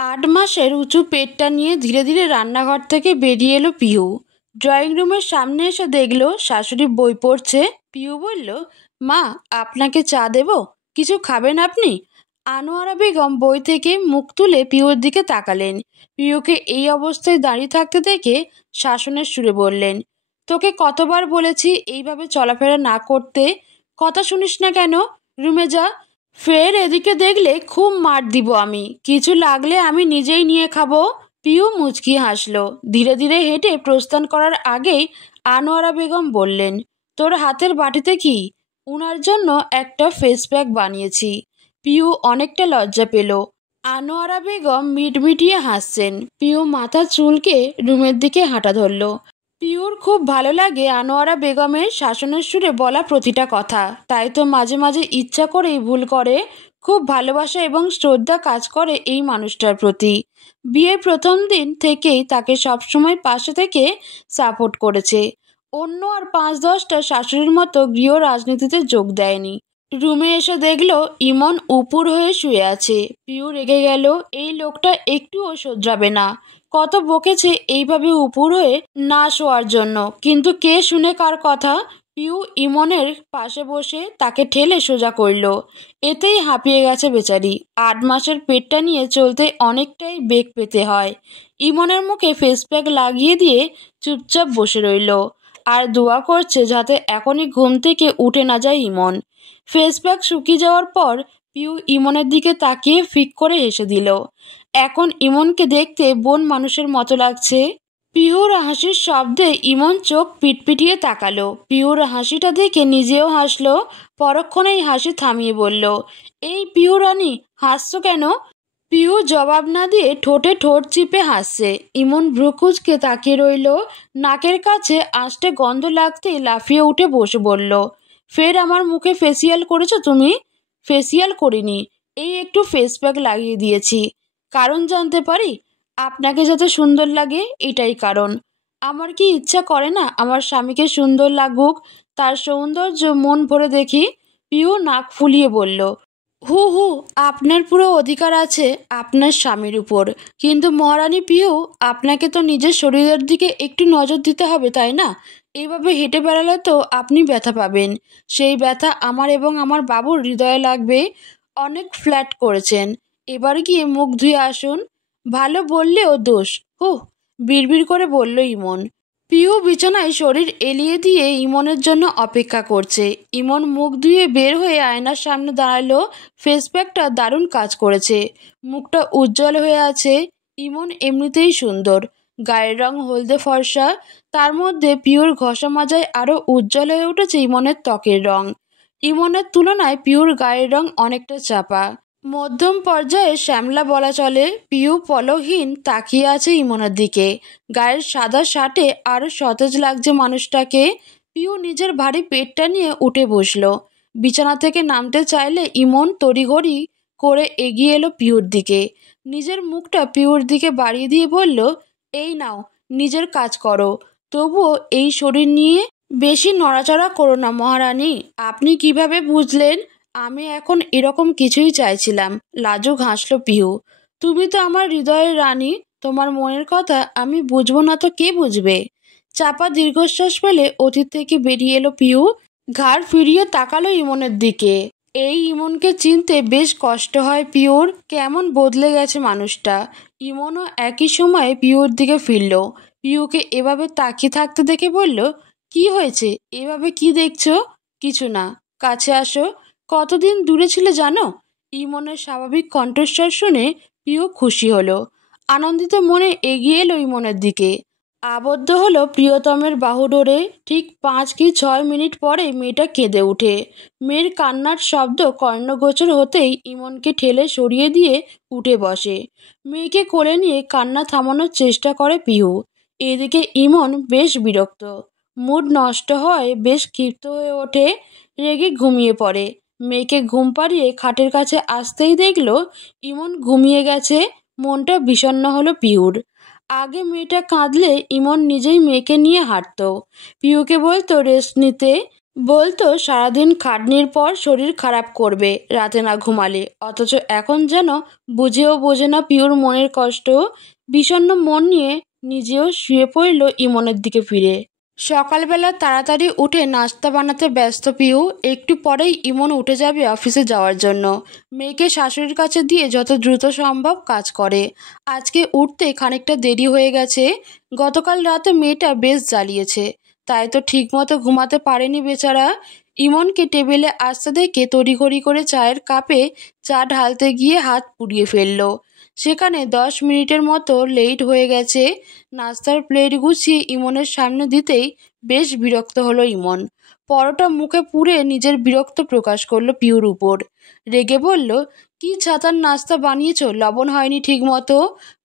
8 মাসের উঁচু পেটটা নিয়ে ধীরে ধীরে রান্নাঘর থেকে বেরিয়ে এলো পিহু। ড্রয়িং রুমের সামনে এসে দেখলো শাশুড়ি বই পড়ছে। পিহু বলল, মা, আপনাকে চা দেব? কিছু খাবেন আপনি? আনোয়ারা বেগম বই থেকে মুখ তুলে পিহুর দিকে তাকালেন। পিহুকে এই অবস্থায় দাঁড়িয়ে থাকতে দেখে শাসনের সুরে বললেন, তোকে কতবার বলেছি এইভাবে চলাফেরা না করতে? কথা শুনিস না কেন? রুমে যা। ফের এদিকে দেখলে খুব মার দিব আমি, কিছু লাগলে আমি নিজেই নিয়ে খাবো। পিউ মুচকি হাসলো। ধীরে ধীরে হেঁটে প্রস্থান করার আগেই আনোয়ারা বেগম বললেন, তোর হাতের বাটিতে কি? উনার জন্য একটা ফেস প্যাক বানিয়েছি। পিউ অনেকটা লজ্জা পেল। আনোয়ারা বেগম মিটমিটিয়ে হাসছেন। পিউ মাথা চুলকে রুমের দিকে হাঁটা ধরল। পিউর খুব ভালো লাগে আনোয়ারা বেগমের শাসনের সুরে বলা প্রতিটা কথা, তাই তো মাঝে মাঝে ইচ্ছা করেই ভুল করে। খুব ভালোবাসা এবং শ্রদ্ধা কাজ করে এই মানুষটার প্রতি। বিয়ের প্রথম দিন থেকেই তাকে সবসময় পাশে থেকে সাপোর্ট করেছে। অন্য আর 5-10টা শাশুড়ির মতো গৃহ রাজনীতিতে যোগ দেয়নি। রুমে এসে দেখলো ইমন উপুর হয়ে শুয়ে আছে। পিউ রেগে গেল, এই লোকটা একটুও শোধরাবে না। কত বকেছে এইভাবে উপুর হয়ে না শোয়ার জন্য, কিন্তু কে শুনে কার কথা। পিউ ইমনের পাশে বসে তাকে ঠেলে সোজা করল। এতেই হাঁপিয়ে গেছে বেচারি। 8 মাসের পেটটা নিয়ে চলতে অনেকটাই বেগ পেতে হয়। ইমনের মুখে ফেস প্যাক লাগিয়ে দিয়ে চুপচাপ বসে রইল আর দোয়া করছে যাতে এখনই ঘুম থেকে উঠে না যায় ইমন। ফেস প্যাক শুকিয়ে যাওয়ার পর পিউ ইমনের দিকে তাকিয়ে ফিক করে হেসে দিল। এখন ইমনকে দেখতে বোন মানুষের মতো লাগছে। পিহুর হাসির শব্দে ইমন চোখ পিটপিটিয়ে তাকালো। পিহুর হাসিটা দেখে নিজেও হাসলো। পরক্ষণেই হাসি থামিয়ে বলল, এই পিহু রানী, হাসছো কেন? পিহু জবাব না দিয়ে ঠোঁটে ঠোঁট চিপে হাসছে। ইমন ভ্রুকুচকে তাকিয়ে রইল। নাকের কাছে আষ্টে গন্ধ লাগতেই লাফিয়ে উঠে বসে বলল, ফের আমার মুখে ফেসিয়াল করেছো তুমি? ফেসিয়াল করিনি, এই একটু ফেস প্যাক লাগিয়ে দিয়েছি। কারণ জানতে পারি? আপনাকে যাতে সুন্দর লাগে, এটাই কারণ। আমার কি ইচ্ছা করে না আমার স্বামীকে সুন্দর লাগুক, তার সৌন্দর্য মন ভরে দেখি? পিহু নাক ফুলিয়ে বলল, হু হু, আপনার পুরো অধিকার আছে আপনার স্বামীর উপর, কিন্তু মহারানী পিহু, আপনাকে তো নিজের শরীরের দিকে একটু নজর দিতে হবে, তাই না? এইভাবে হেঁটে বেড়ালে তো আপনি ব্যথা পাবেন। সেই ব্যথা আমার এবং আমার বাবুর হৃদয়ে লাগবে। অনেক ফ্ল্যাট করেছেন, এবার গিয়ে মুখ ধুয়ে আসুন। ভালো বললেও দোষ। হুহ, বিড়বিড় করে বলল ইমন। পিহু বিছানায় শরীর এলিয়ে দিয়ে ইমনের জন্য অপেক্ষা করছে। ইমন মুখ ধুয়ে বের হয়ে আয়নার সামনে দাঁড়ালো। ফেস প্যাকটা দারুণ কাজ করেছে। মুখটা উজ্জ্বল হয়ে আছে। ইমন এমনিতেই সুন্দর, গায়ের রং হলদে ফর্সা, তার মধ্যে পিহুর ঘষা মাজায় আরও উজ্জ্বল হয়ে উঠেছে ইমনের ত্বকের রং। ইমনের তুলনায় পিহুর গায়ের রং অনেকটা চাপা, মধ্যম পর্যায়ে শ্যামলা বলা চলে। পিহু পলকহীন তাকিয়ে আছে ইমনের দিকে। গায়ের সাদা শার্টে আরও সতেজ লাগছে মানুষটাকে। পিহু নিজের ভারী পেটটা নিয়ে উঠে বসলো। বিছানা থেকে নামতে চাইলে ইমন তড়িঘড়ি করে এগিয়ে এলো পিহুর দিকে। নিজের মুখটা পিহুর দিকে বাড়িয়ে দিয়ে বলল, এই নাও, নিজের কাজ করো। তবুও এই শরীর নিয়ে বেশি নড়াচড়া করো না মহারানী। আপনি কিভাবে বুঝলেন আমি এখন এরকম কিছুই চাইছিলাম? লাজুক হাসল পিহু। তুমি তো আমার হৃদয়ের রানী, তোমার মনের কথা আমি বুঝবো না তো কে বুঝবে? চাপা দীর্ঘশ্বাস ফেলে অতীত থেকে বেরিয়ে এলো পিহু। ঘাড় ফিরিয়ে তাকালো ইমনের দিকে। এই ইমনকে চিনতে বেশ কষ্ট হয় পিহুর। কেমন বদলে গেছে মানুষটা। ইমনও একই সময়ে পিহুর দিকে ফিরল। পিহুকে এভাবে তাকিয়ে থাকতে দেখে বলল, কি হয়েছে, এভাবে কি দেখছো? কিছু না, কাছে আসো। কতদিন দূরে ছিলে জানো? ইমনের স্বাভাবিক কণ্ঠস্বর শুনে পিহু খুশি হলো। আনন্দিত মনে এগিয়ে এলো ইমনের দিকে। আবদ্ধ হলো প্রিয়তমের বাহু ডোরে। ঠিক 5 কি 6 মিনিট পরে মেয়েটা কেঁদে ওঠে। মেয়ের কান্নার শব্দ কর্ণগোচর হতেই ইমনকে ঠেলে সরিয়ে দিয়ে উঠে বসে। মেয়েকে কোলে নিয়ে কান্না থামানোর চেষ্টা করে পিহু। এদিকে ইমন বেশ বিরক্ত, মুড নষ্ট হয়, বেশ ক্ষিপ্ত হয়ে ওঠে। রেগে ঘুমিয়ে পড়ে। মেয়েকে ঘুম পাড়িয়ে খাটের কাছে আসতেই দেখলো ইমন ঘুমিয়ে গেছে। মনটা বিষণ্ণ হলো পিহুর। আগে মেয়েটা কাঁদলে ইমন নিজেই মেয়েকে নিয়ে হাঁটতো, পিহুকে বলতো রেস্ট নিতে। বলতো সারাদিন খাটনির পর শরীর খারাপ করবে রাতে না ঘুমালে, অথচ এখন যেন বুঝেও বোঝে না পিওর মনের কষ্ট। বিষণ্ণ মন নিয়ে নিজেও শুয়ে পড়ল ইমনের দিকে ফিরে। সকালবেলা তাড়াতাড়ি উঠে নাস্তা বানাতে ব্যস্ত পিউ। একটু পরেই ইমন উঠে যাবে অফিসে যাওয়ার জন্য। মেয়েকে শাশুড়ির কাছে দিয়ে যত দ্রুত সম্ভব কাজ করে। আজকে উঠতে খানিকটা দেরি হয়ে গেছে। গতকাল রাতে মেয়েটা বেশ জ্বালিয়েছে, তাই তো ঠিকমতো ঘুমাতে পারেনি বেচারা। ইমনকে টেবিলে আসতে দেখে তড়িঘড়ি করে চায়ের কাপে চা ঢালতে গিয়ে হাত পুড়িয়ে ফেলল। সেখানে 10 মিনিটের মতো লেট হয়ে গেছে। নাস্তার প্লেট গুছিয়ে ইমনের সামনে দিতেই বেশ বিরক্ত হলো ইমন। পরোটা মুখে পুরে নিজের বিরক্ত প্রকাশ করলো পিউর উপর। রেগে বলল, কি ছাতার নাস্তা বানিয়েছো, লবণ হয়নি ঠিক মতো।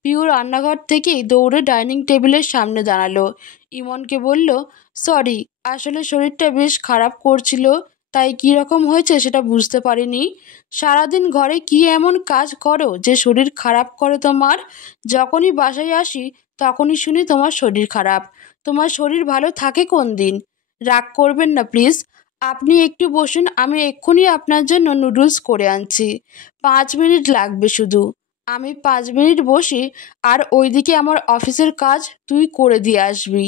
পিউ রান্নাঘর থেকেই দৌড়ে ডাইনিং টেবিলের সামনে দাঁড়ালো। ইমনকে বলল, সরি, আসলে শরীরটা বেশ খারাপ করছিল, তাই কী রকম হয়েছে সেটা বুঝতে পারিনি। সারাদিন ঘরে কি এমন কাজ করো যে শরীর খারাপ করে তোমার? যখনই বাসায় আসি তখনই শুনি তোমার শরীর খারাপ। তোমার শরীর ভালো থাকে কোন দিন? রাগ করবেন না প্লিজ, আপনি একটু বসুন, আমি এক্ষুনি আপনার জন্য নুডলস করে আনছি। 5 মিনিট লাগবে শুধু। আমি 5 মিনিট বসি, আর ওইদিকে আমার অফিসের কাজ তুই করে দিয়ে আসবি।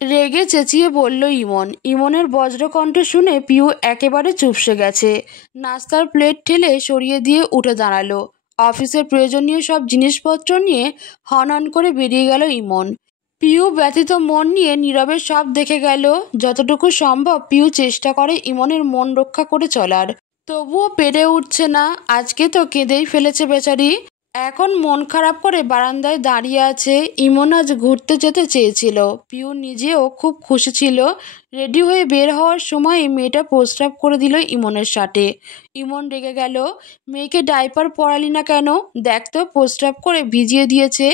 রেগে চেঁচিয়ে বলল ইমন। ইমনের বজ্রকণ্ঠ শুনে পিউ একেবারে চুপসে গেছে। নাস্তার প্লেট ঠেলে সরিয়ে দিয়ে উঠে দাঁড়ালো। অফিসের প্রয়োজনীয় সব জিনিসপত্র নিয়ে হনহন করে বেরিয়ে গেল ইমন। পিউ ব্যথিত মন নিয়ে নীরবে সব দেখে গেল। যতটুকু সম্ভব পিউ চেষ্টা করে ইমনের মন রক্ষা করে চলার, তবুও পেরে উঠছে না। আজকে তো কেঁদেই ফেলেছে বেচারি। এখন মন খারাপ করে বারান্দায় দাঁড়িয়ে আছে। ইমন আজ ঘুরতে যেতে চেয়েছিল। পিউ নিজেও খুব খুশি ছিল। রেডি হয়ে বের হওয়ার সময় মেয়েটা প্রস্রাব করে দিল ইমনের শার্টে। ইমন রেগে গেল, মেয়েকে ডাইপার পরালি না কেন? দেখ তো, প্রস্রাব করে ভিজিয়ে দিয়েছে।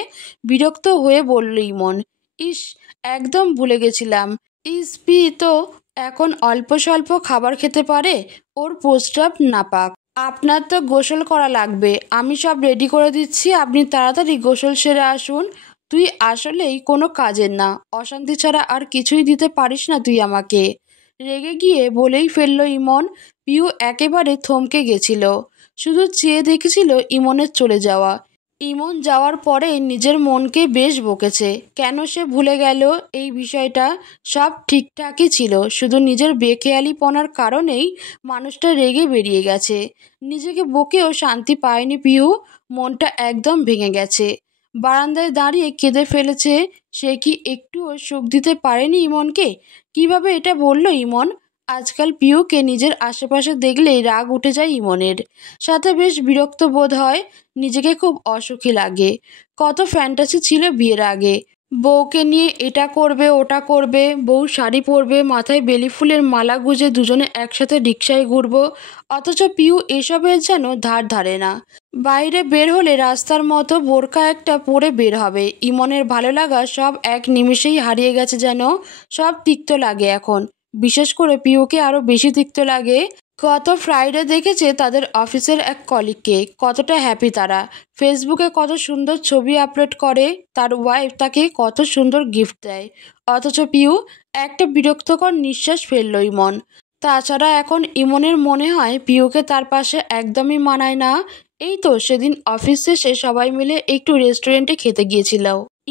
বিরক্ত হয়ে বলল ইমন। ইস, একদম ভুলে গেছিলাম। পি তো এখন অল্প স্বল্প খাবার খেতে পারে, ওর প্রস্রাব নাপাক। আপনার তো গোসল করা লাগবে, আমি সব রেডি করে দিচ্ছি, আপনি তাড়াতাড়ি গোসল সেরে আসুন। তুই আসলেই কোনো কাজের না, অশান্তি ছাড়া আর কিছুই দিতে পারিস না তুই আমাকে। রেগে গিয়ে বলেই ফেলল ইমন। পিউ একেবারে থমকে গেছিল, শুধু চেয়ে দেখেছিল ইমনের চলে যাওয়া। ইমন যাওয়ার পরে নিজের মনকে বেশ বকেছে। কেন সে ভুলে গেল এই বিষয়টা? সব ঠিকঠাকই ছিল, শুধু নিজের বেখেয়ালিপনার কারণেই মানুষটা রেগে বেরিয়ে গেছে। নিজেকে বকেও শান্তি পায়নি পিউ, মনটা একদম ভেঙে গেছে। বারান্দায় দাঁড়িয়ে কেঁদে ফেলেছে। সে কি একটুও সুখ দিতে পারেনি ইমনকে? কিভাবে এটা বলল ইমন? আজকাল পিউকে নিজের আশেপাশে দেখলেই রাগ উঠে যায় ইমনের, সাথে বেশ বিরক্ত বোধ হয়। নিজেকে খুব অসুখী লাগে। কত ফ্যান্টাসি ছিল বিয়ের আগে, বউকে নিয়ে এটা করবে ওটা করবে, বউ শাড়ি পরবে, মাথায় বেলি ফুলের মালা গুজে দুজনে একসাথে রিকশায় ঘুরবো। অথচ পিউ এসবের যেন ধার ধারে না। বাইরে বের হলে রাস্তার মতো বোরকা একটা পরে বের হবে। ইমনের ভালো লাগা সব এক নিমিষেই হারিয়ে গেছে যেন। সব তিক্ত লাগে এখন, বিশেষ করে পিউকে আরও বেশি তিক্ত লাগে। গত ফ্রাইডে দেখেছে তাদের অফিসের এক কলিগকে, কতটা হ্যাপি তারা। ফেসবুকে কত সুন্দর ছবি আপলোড করে, তার ওয়াইফ তাকে কত সুন্দর গিফট দেয়। অথচ পিউ একটা বিরক্তকর নিঃশ্বাস ফেলল ইমন। তাছাড়া এখন ইমনের মনে হয় পিউকে তার পাশে একদমই মানায় না। এই তো সেদিন অফিস শেষে সবাই মিলে একটু রেস্টুরেন্টে খেতে গিয়েছিল।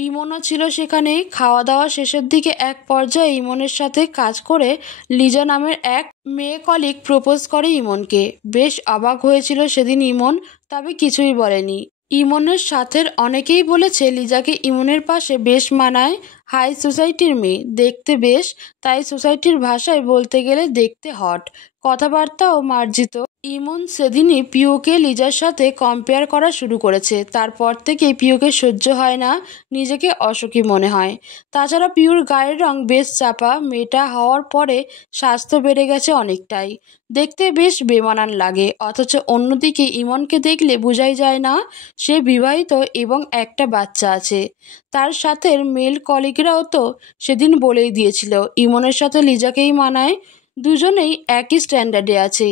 ইমনও ছিল সেখানে। খাওয়া দাওয়া শেষের দিকে এক পর্যায়ে ইমনের সাথে কাজ করে লিজা নামের এক মেয়ে কলিগ প্রপোজ করে ইমনকে। বেশ অবাক হয়েছিল সেদিন ইমন, তবে কিছুই বলেনি। ইমনের সাথের অনেকেই বলেছে লিজাকে ইমনের পাশে বেশ মানায়। হাই সোসাইটির মেয়ে, দেখতে বেশ, তাই সোসাইটির ভাষায় বলতে গেলে দেখতে হট, কথাবার্তাও মার্জিত। ইমন সেদিনই পিউকে লিজার সাথে কম্পেয়ার করা শুরু করেছে। তারপর থেকেই পিউকে সহ্য হয় না, নিজেকে অসুখী মনে হয়। তাছাড়া পিউর গায়ের রং বেশ চাপা, মেয়েটা হওয়ার পরে স্বাস্থ্য বেড়ে গেছে অনেকটাই, দেখতে বেশ বেমানান লাগে। অথচ অন্যদিকে ইমনকে দেখলে বোঝাই যায় না সে বিবাহিত এবং একটা বাচ্চা আছে। তার সাথে মেল কলিগরাও তো সেদিন বলেই দিয়েছিল ইমনের সাথে লিজাকেই মানায়। দুজনেই একই স্ট্যান্ডার্ডে আছে।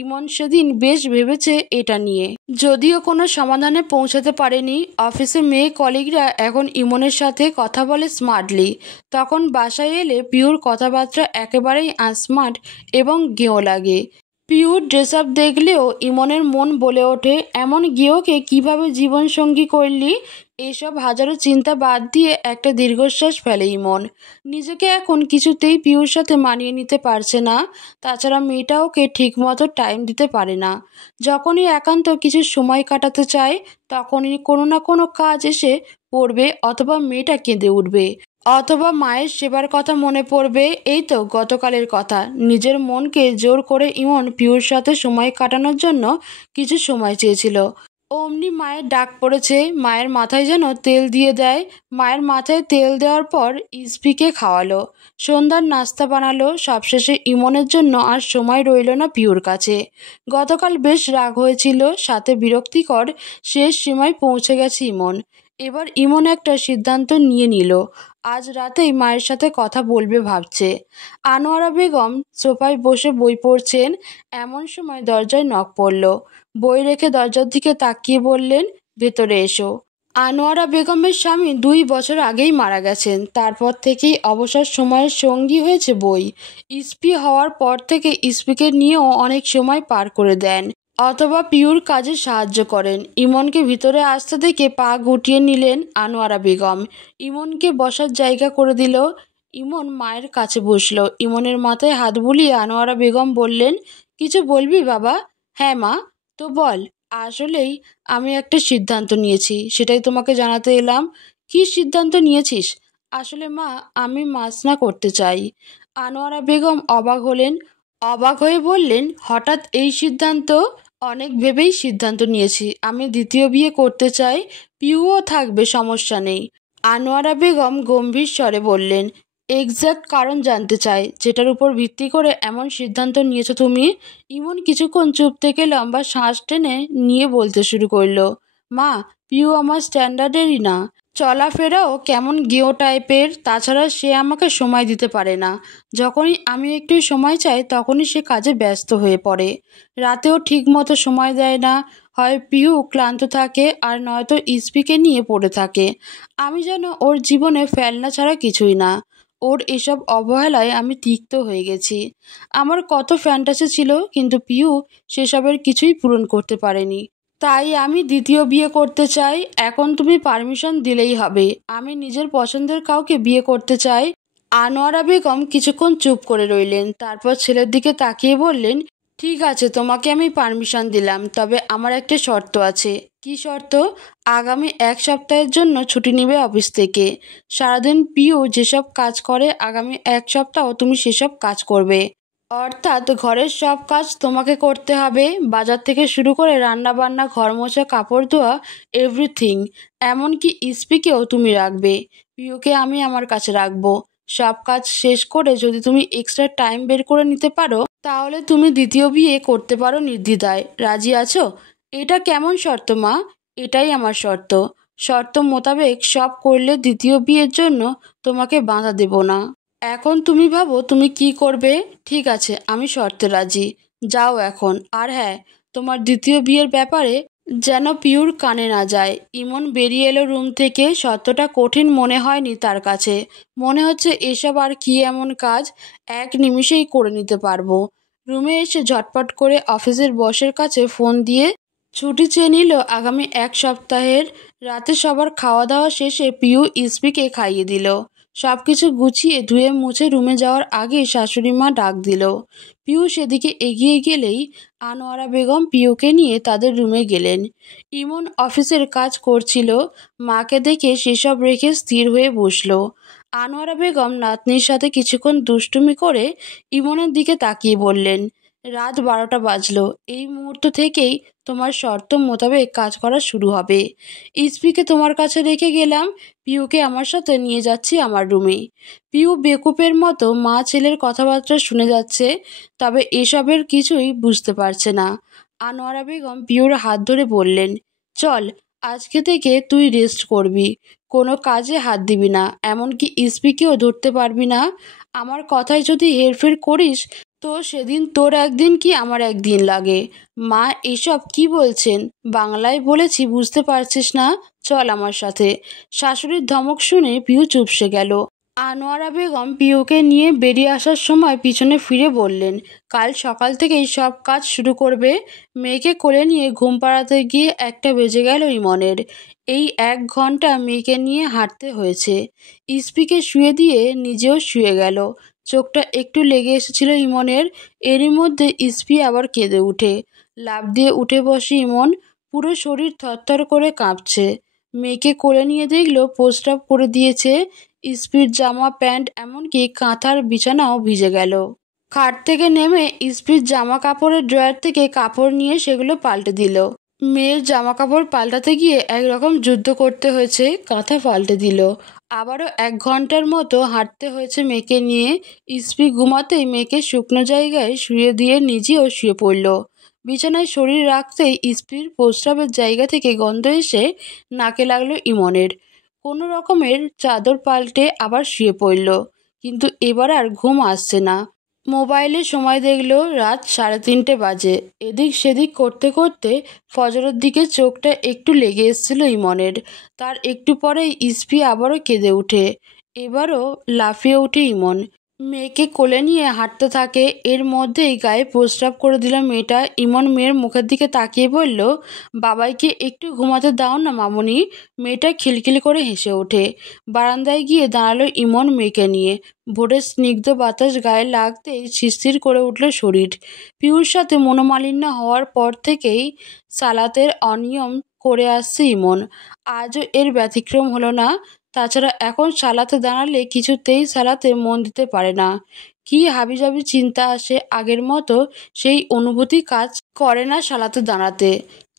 ইমন সেদিন বেশ ভেবেছে এটা নিয়ে, যদিও কোনো সমাধানে পৌঁছাতে পারেনি। অফিসে মেয়ে কলিগরা এখন ইমনের সাথে কথা বলে স্মার্টলি, তখন বাসায় এলে পিউর কথাবার্তা একেবারেই আনস্মার্ট এবং গেঁয়ো লাগে। পিউর ড্রেস আপ দেখলেও ইমনের মন বলে ওঠে, এমন গেঁয়োকে কিভাবে জীবনসঙ্গী করলি। এসব হাজারো চিন্তা বাদ দিয়ে একটা দীর্ঘশ্বাস ফেলে ইমন। নিজেকে এখন কিছুতেই পিউর সাথে মানিয়ে নিতে পারছে না। তাছাড়া মেয়েটা ওকে ঠিকমতো টাইম দিতে পারে না। যখনই একান্ত কিছু সময় কাটাতে চায়, তখনই কোনো না কোনো কাজ এসে পড়বে, অথবা মেয়েটা কেঁদে উঠবে, অথবা মায়ের সেবার কথা মনে পড়বে। এই তো গতকালের কথা। নিজের মনকে জোর করে ইমন পিউর সাথে সময় কাটানোর জন্য কিছু সময় চেয়েছিল। অমনি মায়ের ডাক পড়েছে। মায়ের মাথায় যেন তেল দিয়ে দেয়। মায়ের মাথায় তেল দেওয়ার পর ইসপিকে খাওয়ালো, সন্ধ্যার নাস্তা বানালো। সবশেষে ইমনের জন্য আর সময় রইল না পিউর কাছে। গতকাল বেশ রাগ হয়েছিল, সাথে বিরক্তিকর শেষ সীমায় পৌঁছে গেছে ইমন। এবার ইমন একটা সিদ্ধান্ত নিয়ে নিল। আজ রাতেই মায়ের সাথে কথা বলবে ভাবছে। আনোয়ারা বেগম সোফায় বসে বই পড়ছেন। এমন সময় দরজায় নক পড়ল। বই রেখে দরজার দিকে তাকিয়ে বললেন, ভেতরে এসো। আনোয়ারা বেগমের স্বামী 2 বছর আগেই মারা গেছেন। তারপর থেকেই অবসর সময়ের সঙ্গী হয়েছে বই। ইসপি হওয়ার পর থেকে ইসপিকে নিয়েও অনেক সময় পার করে দেন, অথবা পিউর কাজে সাহায্য করেন। ইমনকে ভিতরে আসতে দেখে পা গুটিয়ে নিলেন আনোয়ারা বেগম। ইমনকে বসার জায়গা করে দিল। ইমন মায়ের কাছে বসলো। ইমনের মাথায় হাত বুলিয়ে আনোয়ারা বেগম বললেন, কিছু বলবি বাবা? হ্যাঁ মা, তো বল। আসলেই আমি একটা সিদ্ধান্ত নিয়েছি, সেটাই তোমাকে জানাতে এলাম। কি সিদ্ধান্ত নিয়েছিস? আসলে মা, আমি মাসনা করতে চাই। আনোয়ারা বেগম অবাক হলেন। অবাক হয়ে বললেন, হঠাৎ এই সিদ্ধান্ত? অনেক ভেবেই সিদ্ধান্ত নিয়েছি, আমি দ্বিতীয় বিয়ে করতে চাই। পিউও থাকবে, সমস্যা নেই। আনোয়ারা বেগম গম্ভীর স্বরে বললেন, এক্স্যাক্ট কারণ জানতে চাই, যেটার উপর ভিত্তি করে এমন সিদ্ধান্ত নিয়েছো তুমি। ইমন কিছুক্ষণ চুপ থেকে লম্বা শ্বাস টেনে নিয়ে বলতে শুরু করলো, মা, পিউ আমার স্ট্যান্ডার্ডেরই না। চলাফেরাও কেমন গেঁয়ো টাইপের। তাছাড়া সে আমাকে সময় দিতে পারে না। যখনই আমি একটু সময় চাই, তখনই সে কাজে ব্যস্ত হয়ে পড়ে। রাতেও ঠিক মতো সময় দেয় না। হয় পিউ ক্লান্ত থাকে, আর নয়তো ইসপিকে নিয়ে পড়ে থাকে। আমি যেন ওর জীবনে ফেলনা ছাড়া কিছুই না। ওর এসব অবহেলায় আমি তিক্ত হয়ে গেছি। আমার কত ফ্যান্টাসি ছিল, কিন্তু পিউ সেসবের কিছুই পূরণ করতে পারেনি। তাই আমি দ্বিতীয় বিয়ে করতে চাই। এখন তুমি পারমিশন দিলেই হবে। আমি নিজের পছন্দের কাউকে বিয়ে করতে চাই। আনোয়ারা বেগম কিছুক্ষণ চুপ করে রইলেন। তারপর ছেলের দিকে তাকিয়ে বললেন, ঠিক আছে, তোমাকে আমি পারমিশন দিলাম, তবে আমার একটা শর্ত আছে। কি শর্ত? আগামী 1 সপ্তাহের জন্য ছুটি নেবে অফিস থেকে। সারাদিন পিউ যেসব কাজ করে, আগামী 1 সপ্তাহ তুমি সেসব কাজ করবে। অর্থাৎ ঘরের সব কাজ তোমাকে করতে হবে, বাজার থেকে শুরু করে রান্না বান্না, ঘর মোছা, কাপড় ধোয়া, এভরিথিং। এমনকি ইসপিকেও তুমি রাখবে। পিউকে আমি আমার কাছে রাখবো। সব কাজ শেষ করে যদি তুমি এক্সট্রা টাইম বের করে নিতে পারো, তাহলে তুমি দ্বিতীয় বিয়ে করতে পারো নির্দ্বিধায়। রাজি আছো? এটা কেমন শর্ত মা? এটাই আমার শর্ত। শর্ত মোতাবেক সব করলে দ্বিতীয় বিয়ের জন্য তোমাকে বাধা দেব না। এখন তুমি ভাবো তুমি কি করবে। ঠিক আছে, আমি শর্তে রাজি। যাও এখন। আর হ্যাঁ, তোমার দ্বিতীয় বিয়ের ব্যাপারে যেন পিউর কানে না যায়। ইমন বেরিয়ে এলো রুম থেকে। সত্যটা কঠিন মনে হয়নি তার কাছে। মনে হচ্ছে এসব আর কি এমন কাজ, 1 নিমিষেই করে নিতে পারবো। রুমে এসে ঝটপট করে অফিসের বসের কাছে ফোন দিয়ে ছুটি চেয়ে নিল আগামী 1 সপ্তাহের। রাতে সবার খাওয়া দাওয়া শেষে পিউ ইসপিকে খাইয়ে দিল। সব কিছু গুছিয়ে ধুয়ে মুছে রুমে যাওয়ার আগে শাশুড়ি মা ডাক দিল। পিউ সেদিকে এগিয়ে গেলেই আনোয়ারা বেগম পিউকে নিয়ে তাদের রুমে গেলেন। ইমন অফিসের কাজ করছিল। মাকে দেখে সেসব রেখে স্থির হয়ে বসল। আনোয়ারা বেগম নাতনির সাথে কিছুক্ষণ দুষ্টুমি করে ইমনের দিকে তাকিয়ে বললেন, রাত 12টা বাজলো। এই মুহূর্ত থেকেই তোমার শর্ত মোতাবেক কাজ করা শুরু হবে। ইসপিকে তোমার কাছে রেখে গেলাম। পিউকে আমার সাথে নিয়ে যাচ্ছি আমার রুমে। পিউ বেকুপের মতো মা ছেলের কথাবার্তা শুনে যাচ্ছে, তবে এসবের কিছুই বুঝতে পারছে না। আনোয়ারা বেগম পিউর হাত ধরে বললেন, চল, আজকে থেকে তুই রেস্ট করবি। কোনো কাজে হাত দিবি না, এমনকি ইসপিকেও ধরতে পারবি না। আমার কথায় যদি হেরফের করিস, তো সেদিন তোর একদিন কি আমার একদিন লাগে। মা এসব কি বলছেন? বাংলায় বলেছি, বুঝতে পারছিস না? চল আমার সাথে। শাশুড়ির ধমক শুনে পিউ চুপসে গেল। আনোয়ারা বেগম পিউকে নিয়ে বেরিয়ে আসার সময় পিছনে ফিরে বললেন, কাল সকাল থেকেই সব কাজ শুরু করবে। মেয়েকে কোলে নিয়ে ঘুম পাড়াতে গিয়ে 1টা বেজে গেল ইমনের। এই 1 ঘন্টা মেয়েকে নিয়ে হাঁটতে হয়েছে। ইস্পিকে শুয়ে দিয়ে নিজেও শুয়ে গেল। চোখটা একটু লেগে এসেছিল ইমনের। এরই মধ্যে ইস্পি আবার কেঁদে উঠে। লাফ দিয়ে উঠে বসে ইমন। পুরো শরীর থরথর করে কাঁপছে। মেয়েকে কোলে নিয়ে দেখলো প্রস্রাব করে দিয়েছে। ইস্পির জামা প্যান্ট এমনকি কাঁথার বিছানাও ভিজে গেল। খাট থেকে নেমে ইস্পির জামা কাপড়ের ড্রয়ার থেকে কাপড় নিয়ে সেগুলো পাল্টে দিল। মেয়ের জামা কাপড় পাল্টাতে গিয়ে একরকম যুদ্ধ করতে হয়েছে, কাঁথা পাল্টে দিল। আবারও 1 ঘন্টার মতো হাঁটতে হয়েছে মেয়েকে নিয়ে। ইস্পি ঘুমাতেই মেয়েকে শুকনো জায়গায় শুয়ে দিয়ে নিজেও শুয়ে পড়ল। বিছানায় শরীর রাখতেই ইস্পির প্রস্রাবের জায়গা থেকে গন্ধ এসে নাকে লাগলো ইমনের। কোনো রকমের চাদর পাল্টে আবার শুয়ে পড়ল। কিন্তু এবার আর ঘুম আসছে না। মোবাইলে সময় দেখলো রাত 3:30 বাজে। এদিক সেদিক করতে করতে ফজরের দিকে চোখটা একটু লেগে এসেছিল ইমনের। তার একটু পরেই ইস্পি আবারও কেঁদে উঠে। এবারও লাফিয়ে ওঠে ইমন। মেয়েকে কোলে নিয়ে হাঁটতে থাকে। এর মধ্যেই গায়ে প্রস্রাব করে দিল মেয়েটা। ইমন মেয়ের মুখের দিকে তাকিয়ে বলল, বাবাইকে একটু ঘুমাতে দাও না মামুনি। মেয়েটা খিলখিল করে হেসে ওঠে। বারান্দায় গিয়ে দাঁড়ালো ইমন মেয়েকে নিয়ে। ভোরের স্নিগ্ধ বাতাস গায়ে লাগতেই শিরশির করে উঠল শরীর। পিউর সাথে মনোমালিন্য হওয়ার পর থেকেই সালাতের অনিয়ম করে আসছে ইমন। আজও এর ব্যতিক্রম হলো না। তাছাড়া এখন সালাতে দাঁড়ালে কিছুতেই সালাতে মন দিতে পারে না। কি হাবিজাবি চিন্তা আসে, আগের মতো সেই অনুভূতি কাজ করে না সালাতে দাঁড়াতে।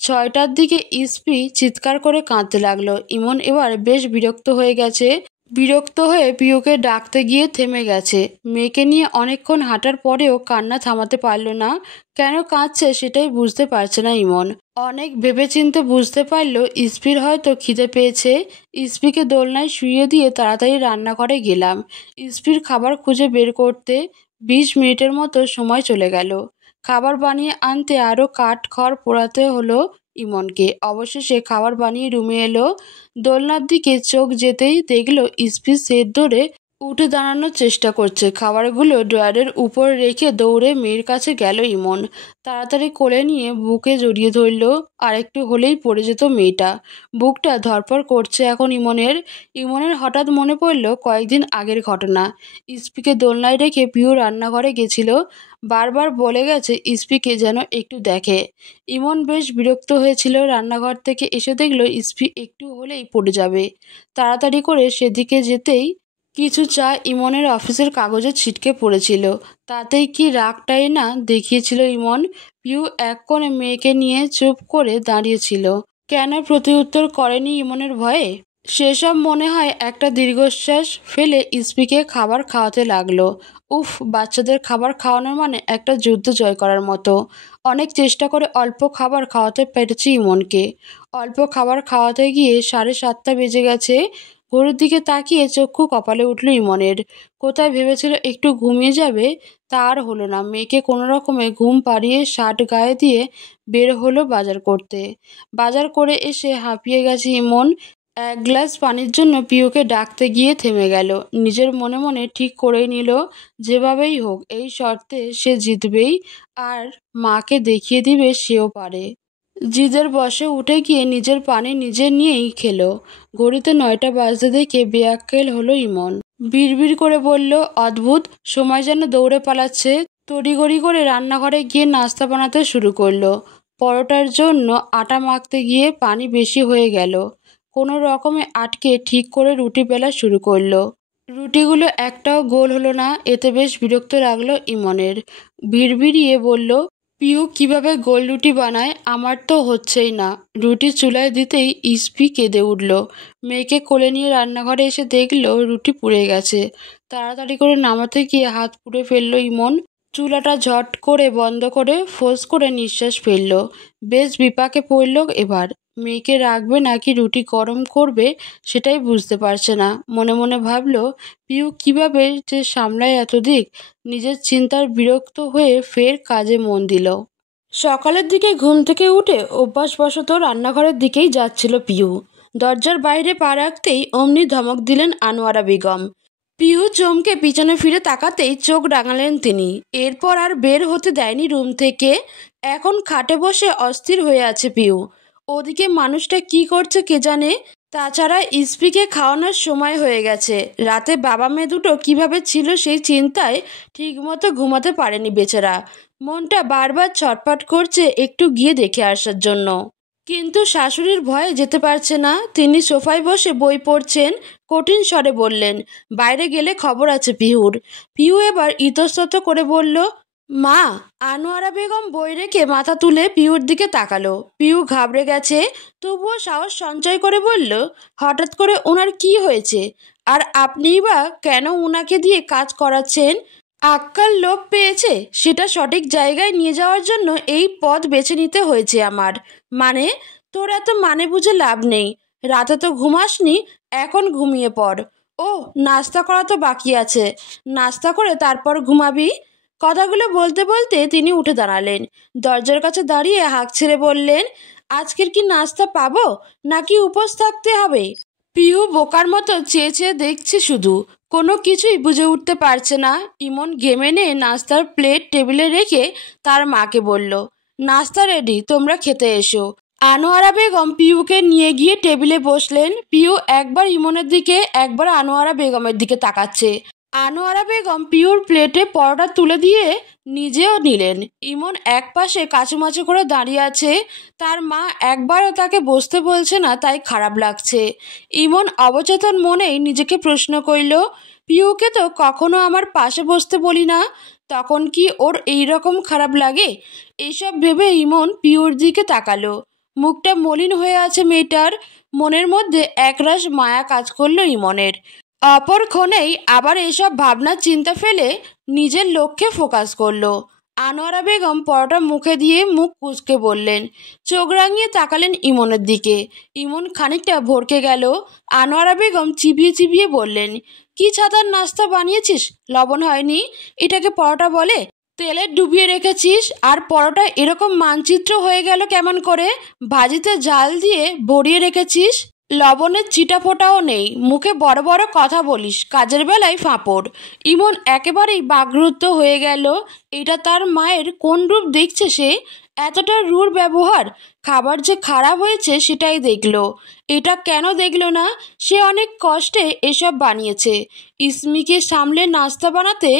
6টার দিকে ইস্পি চিৎকার করে কাঁদতে লাগলো। ইমন এবার বেশ বিরক্ত হয়ে গেছে। বিরক্ত হয়ে পিউকে ডাকতে গিয়ে থেমে গেছে। মেয়েকে নিয়ে অনেকক্ষণ হাঁটার পরেও কান্না থামাতে পারল না। কেন কাঁদছে সেটাই বুঝতে পারছে না ইমন। অনেক ভেবেচিন্তে বুঝতে পারল ইস্পির হয়তো খিদে পেয়েছে। ইস্পিকে দোলনায় শুইয়ে দিয়ে তাড়াতাড়ি রান্নাঘরে গেলাম। ইস্পির খাবার খুঁজে বের করতে 20 মিনিটের মতো সময় চলে গেল। খাবার বানিয়ে আনতে আরও কাঠ খড় পোড়াতে হলো ইমনকে। অবশেষে খাবার বানিয়ে রুমে এলো। দোলনার দিকে চোখ যেতেই দেখলো ইস্পি সেট ধরে উঠে দাঁড়ানোর চেষ্টা করছে। খাবারগুলো ড্রয়ারের উপর রেখে দৌড়ে মেয়ের কাছে গেল ইমন। তাড়াতাড়ি কোলে নিয়ে বুকে জড়িয়ে ধরল। আর একটু হলেই পড়ে যেত মেয়েটা। বুকটা ধড়ফড় করছে এখন ইমনের। ইমনের হঠাৎ মনে পড়ল কয়েকদিন আগের ঘটনা। ইস্পিকে দোলনায় রেখে পিউ রান্নাঘরে গেছিল। বারবার বলে গেছে ইস্পিকে যেন একটু দেখে। ইমন বেশ বিরক্ত হয়েছিল। রান্নাঘর থেকে এসে দেখলো ইস্পি একটু হলেই পড়ে যাবে। তাড়াতাড়ি করে সেদিকে যেতেই কিছু চা ইমনের অফিসের কাগজে ছিটকে পড়েছিল। তাতেই কি রাগটাই না দেখিয়েছিল ইমন। পিউ এক কোণে মেয়েকে নিয়ে চুপ করে দাঁড়িয়েছিল। কেন প্রতিউত্তর করেনি ইমনের ভয়ে? সেসব মনে হয় একটা দীর্ঘশ্বাস ফেলে ইস্পিকে খাবার খাওয়াতে লাগলো। উফ, বাচ্চাদের খাবার খাওয়ানোর মানে একটা যুদ্ধ জয় করার মতো। অনেক চেষ্টা করে অল্প খাবার খাওয়াতে পেরেছি ইমনকে। অল্প খাবার খাওয়াতে গিয়ে 7:30 বেজে গেছে। ঘড়ির দিকে তাকিয়ে চক্ষু কপালে উঠল ইমনের। কোথায় ভেবেছিল একটু ঘুমিয়ে যাবে, তা আর হলো না। মেয়েকে কোনো রকমে ঘুম পাড়িয়ে শার্ট গায়ে দিয়ে বের হলো বাজার করতে। বাজার করে এসে হাঁপিয়ে গেছে ইমন। 1 গ্লাস পানির জন্য পিউকে ডাকতে গিয়ে থেমে গেল। নিজের মনে মনে ঠিক করেই নিল যেভাবেই হোক এই শর্তে সে জিতবেই, আর মাকে দেখিয়ে দিবে সেও পারে। জিদের বশে উঠে গিয়ে নিজের পানি নিজে নিয়েই খেলো। ঘড়িতে 9টা বাজতে দেখে বেয়াক্কেল হলো ইমন। বিড়বিড় করে বলল, অদ্ভুত, সময় যেন দৌড়ে পালাচ্ছে। তড়িঘড়ি করে রান্নাঘরে গিয়ে নাস্তা বানাতে শুরু করলো। পরোটার জন্য আটা মাখতে গিয়ে পানি বেশি হয়ে গেল। কোনো রকমে আটকে ঠিক করে রুটি বেলা শুরু করলো। রুটিগুলো একটাও গোল হলো না। এতে বেশ বিরক্ত লাগলো ইমনের। বিড়বিড়িয়ে বলল, পিউ কিভাবে গোল রুটি বানায়, আমার তো হচ্ছেই না। রুটি চুলায় দিতেই ইস্পি কেঁদে উঠল। মেয়েকে কোলে নিয়ে রান্নাঘরে এসে দেখলো রুটি পুড়ে গেছে। তাড়াতাড়ি করে নামাতে গিয়ে হাত পুড়ে ফেলল ইমন। চুলাটা ঝট করে বন্ধ করে ফোঁস করে নিঃশ্বাস ফেলল। বেশ বিপাকে পড়ল এবার। মেয়েকে রাখবে নাকি রুটি গরম করবে সেটাই বুঝতে পারছে না। মনে মনে ভাবলো পিউ কিভাবে যে সামলায় এতদিক। নিজের চিন্তার বিরক্ত হয়ে ফের কাজে মন দিল। সকালের দিকে ঘুম থেকে উঠে অভ্যাসবশত রান্নাঘরের দিকেই যাচ্ছিল পিউ। দরজার বাইরে পা রাখতেই অমনি ধমক দিলেন আনোয়ারা বেগম। পিউ চমকে পিছনে ফিরে তাকাতেই চোখ রাঙালেন তিনি। এরপর আর বের হতে দেয়নি রুম থেকে। এখন খাটে বসে অস্থির হয়ে আছে পিউ। ওদিকে মানুষটা কি করছে কে জানে। তাছাড়া ইসপিকে খাওয়ানোর সময় হয়ে গেছে। রাতে বাবা মেয়ে দুটো কিভাবে ছিল সেই চিন্তায় ঠিকমতো ঘুমাতে পারেনি বেচারা। মনটা বারবার ছটফট করছে একটু গিয়ে দেখে আসার জন্য, কিন্তু শাশুড়ির ভয়ে যেতে পারছে না। তিনি সোফায় বসে বই পড়ছেন। কঠিন স্বরে বললেন, বাইরে গেলে খবর আছে পিহুর। পিহু এবার ইতস্তত করে বলল, মা। আনোয়ারা বেগম বই রেখে মাথা তুলে পিহুর দিকে তাকালো। পিহু ঘাবড়ে গেছে, তবুও সাহস সঞ্চয় করে বলল, হঠাৎ করে ওনার কি হয়েছে? আর আপনিই বা কেন ওনাকে দিয়ে কাজ করাচ্ছেন? আক্কার লোভ পেয়েছে, সেটা সঠিক জায়গায় নিয়ে যাওয়ার জন্য এই পথ বেছে নিতে হয়েছে আমার। মানে? তোর এত মানে বুঝে লাভ নেই। রাতে তো ঘুমাসনি, এখন ঘুমিয়ে পড়। ও, নাস্তা করা তো বাকি আছে, নাস্তা করে তারপর ঘুমাবি। কথাগুলো বলতে বলতে তিনি উঠে দাঁড়ালেন। দরজার কাছে দাঁড়িয়ে হাঁক ছেড়ে বললেন, আজকের কি নাস্তা পাবো নাকি উপোস থাকতে হবে? পিহু বোকার মতো চেয়ে চেয়ে দেখছে শুধু, কোনো কিছুই বুঝে উঠতে পারছে না। ইমন ঘেমে নিয়ে নাস্তার প্লেট টেবিলে রেখে তার মাকে বলল, নাস্তা রেডি, তোমরা খেতে এসো। আনোয়ারা বেগম পিহুকে নিয়ে গিয়ে টেবিলে বসলেন। পিহু একবার ইমনের দিকে একবার আনোয়ারা বেগমের দিকে তাকাচ্ছে। আনোয়ারা বেগম পিহুর প্লেটে পরোটা তুলে দিয়ে নিজেও নিলেন। ইমন একপাশে কাচুমাচু করে দাঁড়িয়ে আছে। তার মা একবারও তাকে বসতে বলছে না, তাই খারাপ লাগছে। ইমন অবচেতন মনেই নিজেকে প্রশ্ন করল, পিহুকে তো কখনো আমার পাশে বসতে বলি না, তখন কি ওর এই রকম খারাপ লাগে? এইসব ভেবে ইমন পিহুর দিকে তাকালো। মুখটা মলিন হয়ে আছে মেয়েটার। মনের মধ্যে একরাশ মায়া কাজ করলো ইমনের। অপরক্ষণেই আবার এসব ভাবনার চিন্তা ফেলে নিজের লক্ষ্যে ফোকাস করলো। আনোয়ারা বেগম পরোটা মুখে দিয়ে মুখ কুঁচকে বললেন। চোখ রাঙিয়ে তাকালেন ইমনের দিকে। ইমন খানিকটা ভরকে গেল। আনোয়ারা বেগম চিবিয়ে চিবিয়ে বললেন, কি ছাতার নাস্তা বানিয়েছিস, লবণ হয়নি? এটাকে পরোটা বলে? তেলে ডুবিয়ে রেখেছিস, আর পরোটা এরকম মানচিত্র হয়ে গেল কেমন করে? ভাজিতে জাল দিয়ে ভরিয়ে রেখেছিস, লবণের চিটা ফোটাও নেই। মুখে বড় বড় কথা বলিস, কাজের বেলায় ফাঁপড়। ইমন একেবারেই বাকরুদ্ধ হয়ে গেল। এটা তার মায়ের কোন রূপ দেখছে সে? এতটা রূঢ় ব্যবহার। খাবার যে খারাপ হয়েছে সেটাই দেখলো। এটা কেন দেখলো না? সে অনেক কষ্টে এসব বানিয়েছে। ইসমিকে সামলে নাস্তা বানাতে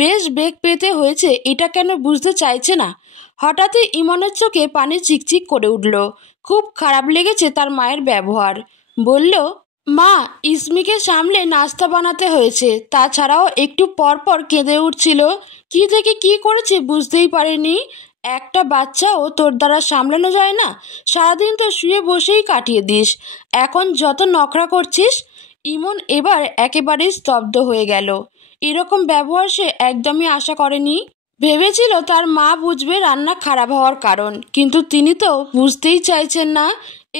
বেশ বেগ পেতে হয়েছে, এটা কেন বুঝতে চাইছে না? হঠাৎই ইমনের চোখে পানি চিকচিক করে উঠল। খুব খারাপ লেগেছে তার মায়ের ব্যবহার। বলল, মা, ইসমিকে সামলে নাস্তা বানাতে হয়েছে। তাছাড়াও একটু পর পর কেঁদে উঠছিল। কি থেকে কি করেছে বুঝতেই পারেনি। একটা বাচ্চাও তোর দ্বারা সামলানো যায় না? সারাদিন তো শুয়ে বসেই কাটিয়ে দিস, এখন যত নখরা করছিস। ইমন এবার একেবারেই স্তব্ধ হয়ে গেল। এরকম ব্যবহার সে একদমই আশা করেনি। ভেবেছিল তার মা বুঝবে রান্না খারাপ হওয়ার কারণ, কিন্তু তিনি তো বুঝতেই চাইছেন না।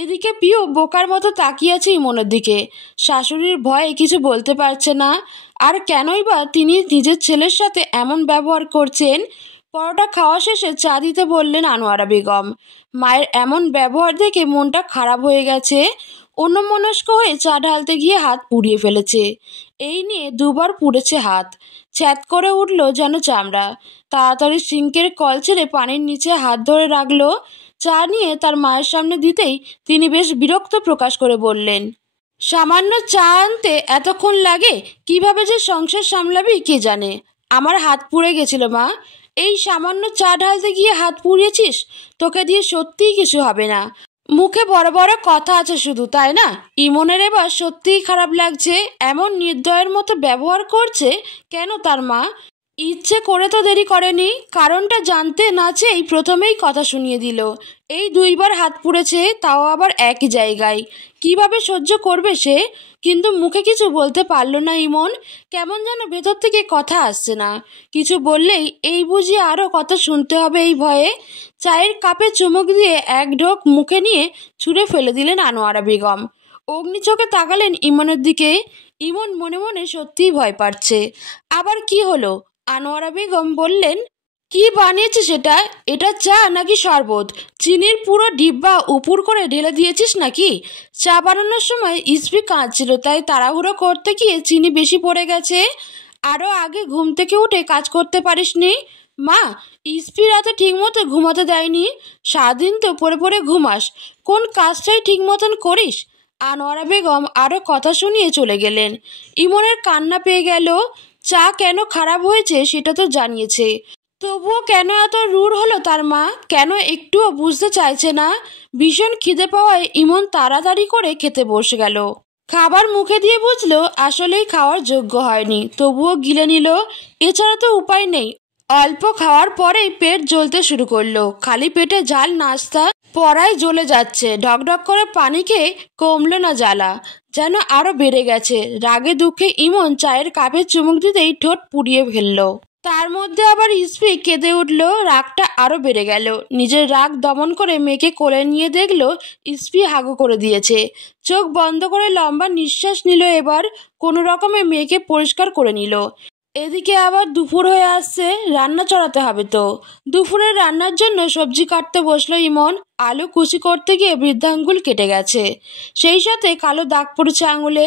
এদিকে পিউ বোকার মতো তাকিয়ে আছে ইমনের দিকে। শাশুড়ির ভয়ে কিছু বলতে পারছে না। আর কেনই বা তিনি নিজের ছেলের সাথে এমন ব্যবহার করছেন? পরোটা খাওয়া শেষে চা দিতে বললেন আনোয়ারা বেগম। মায়ের এমন ব্যবহার দেখে মনটা খারাপ হয়ে গেছে। অন্যমনস্ক হয়ে চা ঢালতে গিয়ে হাত পুড়িয়ে ফেলেছে। এই নিয়ে দুবার পুড়েছে হাত। ছ্যাঁত করে উঠল যেন চামড়া। তাড়াতাড়ি সিঙ্কের কল ছেড়ে পানির নিচে হাত ধরে রাখলো। চা নিয়ে তার মায়ের সামনে দিতেই তিনি বেশ বিরক্ত প্রকাশ করে বললেন, সামান্য চা আনতে এতক্ষণ লাগে? কিভাবে যে সংসার সামলাবি কে জানে। আমার হাত পুড়ে গেছিল মা। এই সামান্য চা ঢালতে গিয়ে হাত পুড়িয়েছিস? তোকে দিয়ে সত্যিই কিছু হবে না। মুখে বড় বড় কথা আছে শুধু, তাই না? ইমনের এবার সত্যিই খারাপ লাগছে। এমন নির্দয়ের মতো ব্যবহার করছে কেন তার মা? ইচ্ছে করে তো দেরি করেনি, কারণটা জানতে না চেয়েই প্রথমেই কথা শুনিয়ে দিল। এই দুইবার হাত পুড়েছে, তাও আবার একই জায়গায়। কিভাবে সহ্য করবে সে? কিন্তু মুখে কিছু বলতে পারল না ইমন। কেমন যেন ভেতর থেকে কথা আসছে না। কিছু বললেই এই বুঝি আরও কথা শুনতে হবে এই ভয়ে। চায়ের কাপে চুমুক দিয়ে এক ঢোক মুখে নিয়ে ছুঁড়ে ফেলে দিলেন আনোয়ারা বেগম। অগ্নি চোখে তাকালেন ইমনের দিকে। ইমন মনে মনে সত্যিই ভয় পাচ্ছে। আবার কি হলো? আনোয়ারা বেগম বললেন, কি বানিয়েছিস এটা? এটা চা নাকি শরবত? চিনির পুরো ডিব্বা উপুর করে ঢেলে দিয়েছিস নাকি? চা বানানোর সময় ইস্পি কাঁদছিল, তাই তাড়াহুড়ো করতে গিয়ে চিনি বেশি পড়ে গেছে। আরও আগে ঘুম থেকে উঠে কাজ করতে পারিসনি? মা, ইস্পি রাতে ঠিক মতো ঘুমাতে দেয়নি। সারাদিন তো পড়ে পড়ে ঘুমাস, কোন কাজটাই ঠিক মতন করিস? আনোয়ারা বেগম আরও কথা শুনিয়ে চলে গেলেন। ইমনের কান্না পেয়ে গেল। চা কেন খারাপ হয়েছে সেটা তো জানিয়েছে, তবুও কেন এত রূঢ় হলো তার মা? কেন একটুও বুঝতে চাইছে না? ভীষণ খিদে পাওয়ায় ইমন তাড়াতাড়ি করে খেতে বসে গেল। খাবার মুখে দিয়ে বুঝলো আসলেই খাওয়ার যোগ্য হয়নি, তবুও গিলে নিল। এছাড়া তো উপায় নেই। অল্প খাওয়ার পরেই পেট জ্বলতে শুরু করলো। খালি পেটে ঝাল নাস্তা পড়ায় জ্বলে যাচ্ছে। ঢকঢক করে পানি খেয়ে কমলো না জ্বালা, যেন আরো বেড়ে গেছে। রাগে দুঃখে ইমন চায়ের কাপে চুমুক দিতেই ঠোঁট পুড়িয়ে ফেললো। তার মধ্যে আবার ইস্পি কেঁদে উঠল। রাগটা আরো বেড়ে গেল। নিজের রাগ দমন করে মেয়েকে কোলে নিয়ে দেখলো ইস্পি হাগু করে দিয়েছে। চোখ বন্ধ করে লম্বা নিঃশ্বাস নিল। এবার কোনো রকমে মেয়েকে পরিষ্কার করে নিল। এদিকে আবার দুপুর হয়ে আসছে, রান্না চড়াতে হবে তো। দুপুরের রান্নার জন্য সবজি কাটতে বসলো ইমন। আলু কুচি করতে গিয়ে বৃদ্ধাঙ্গুল কেটে গেছে, সেই সাথে কালো দাগ পড়েছে আঙুলে।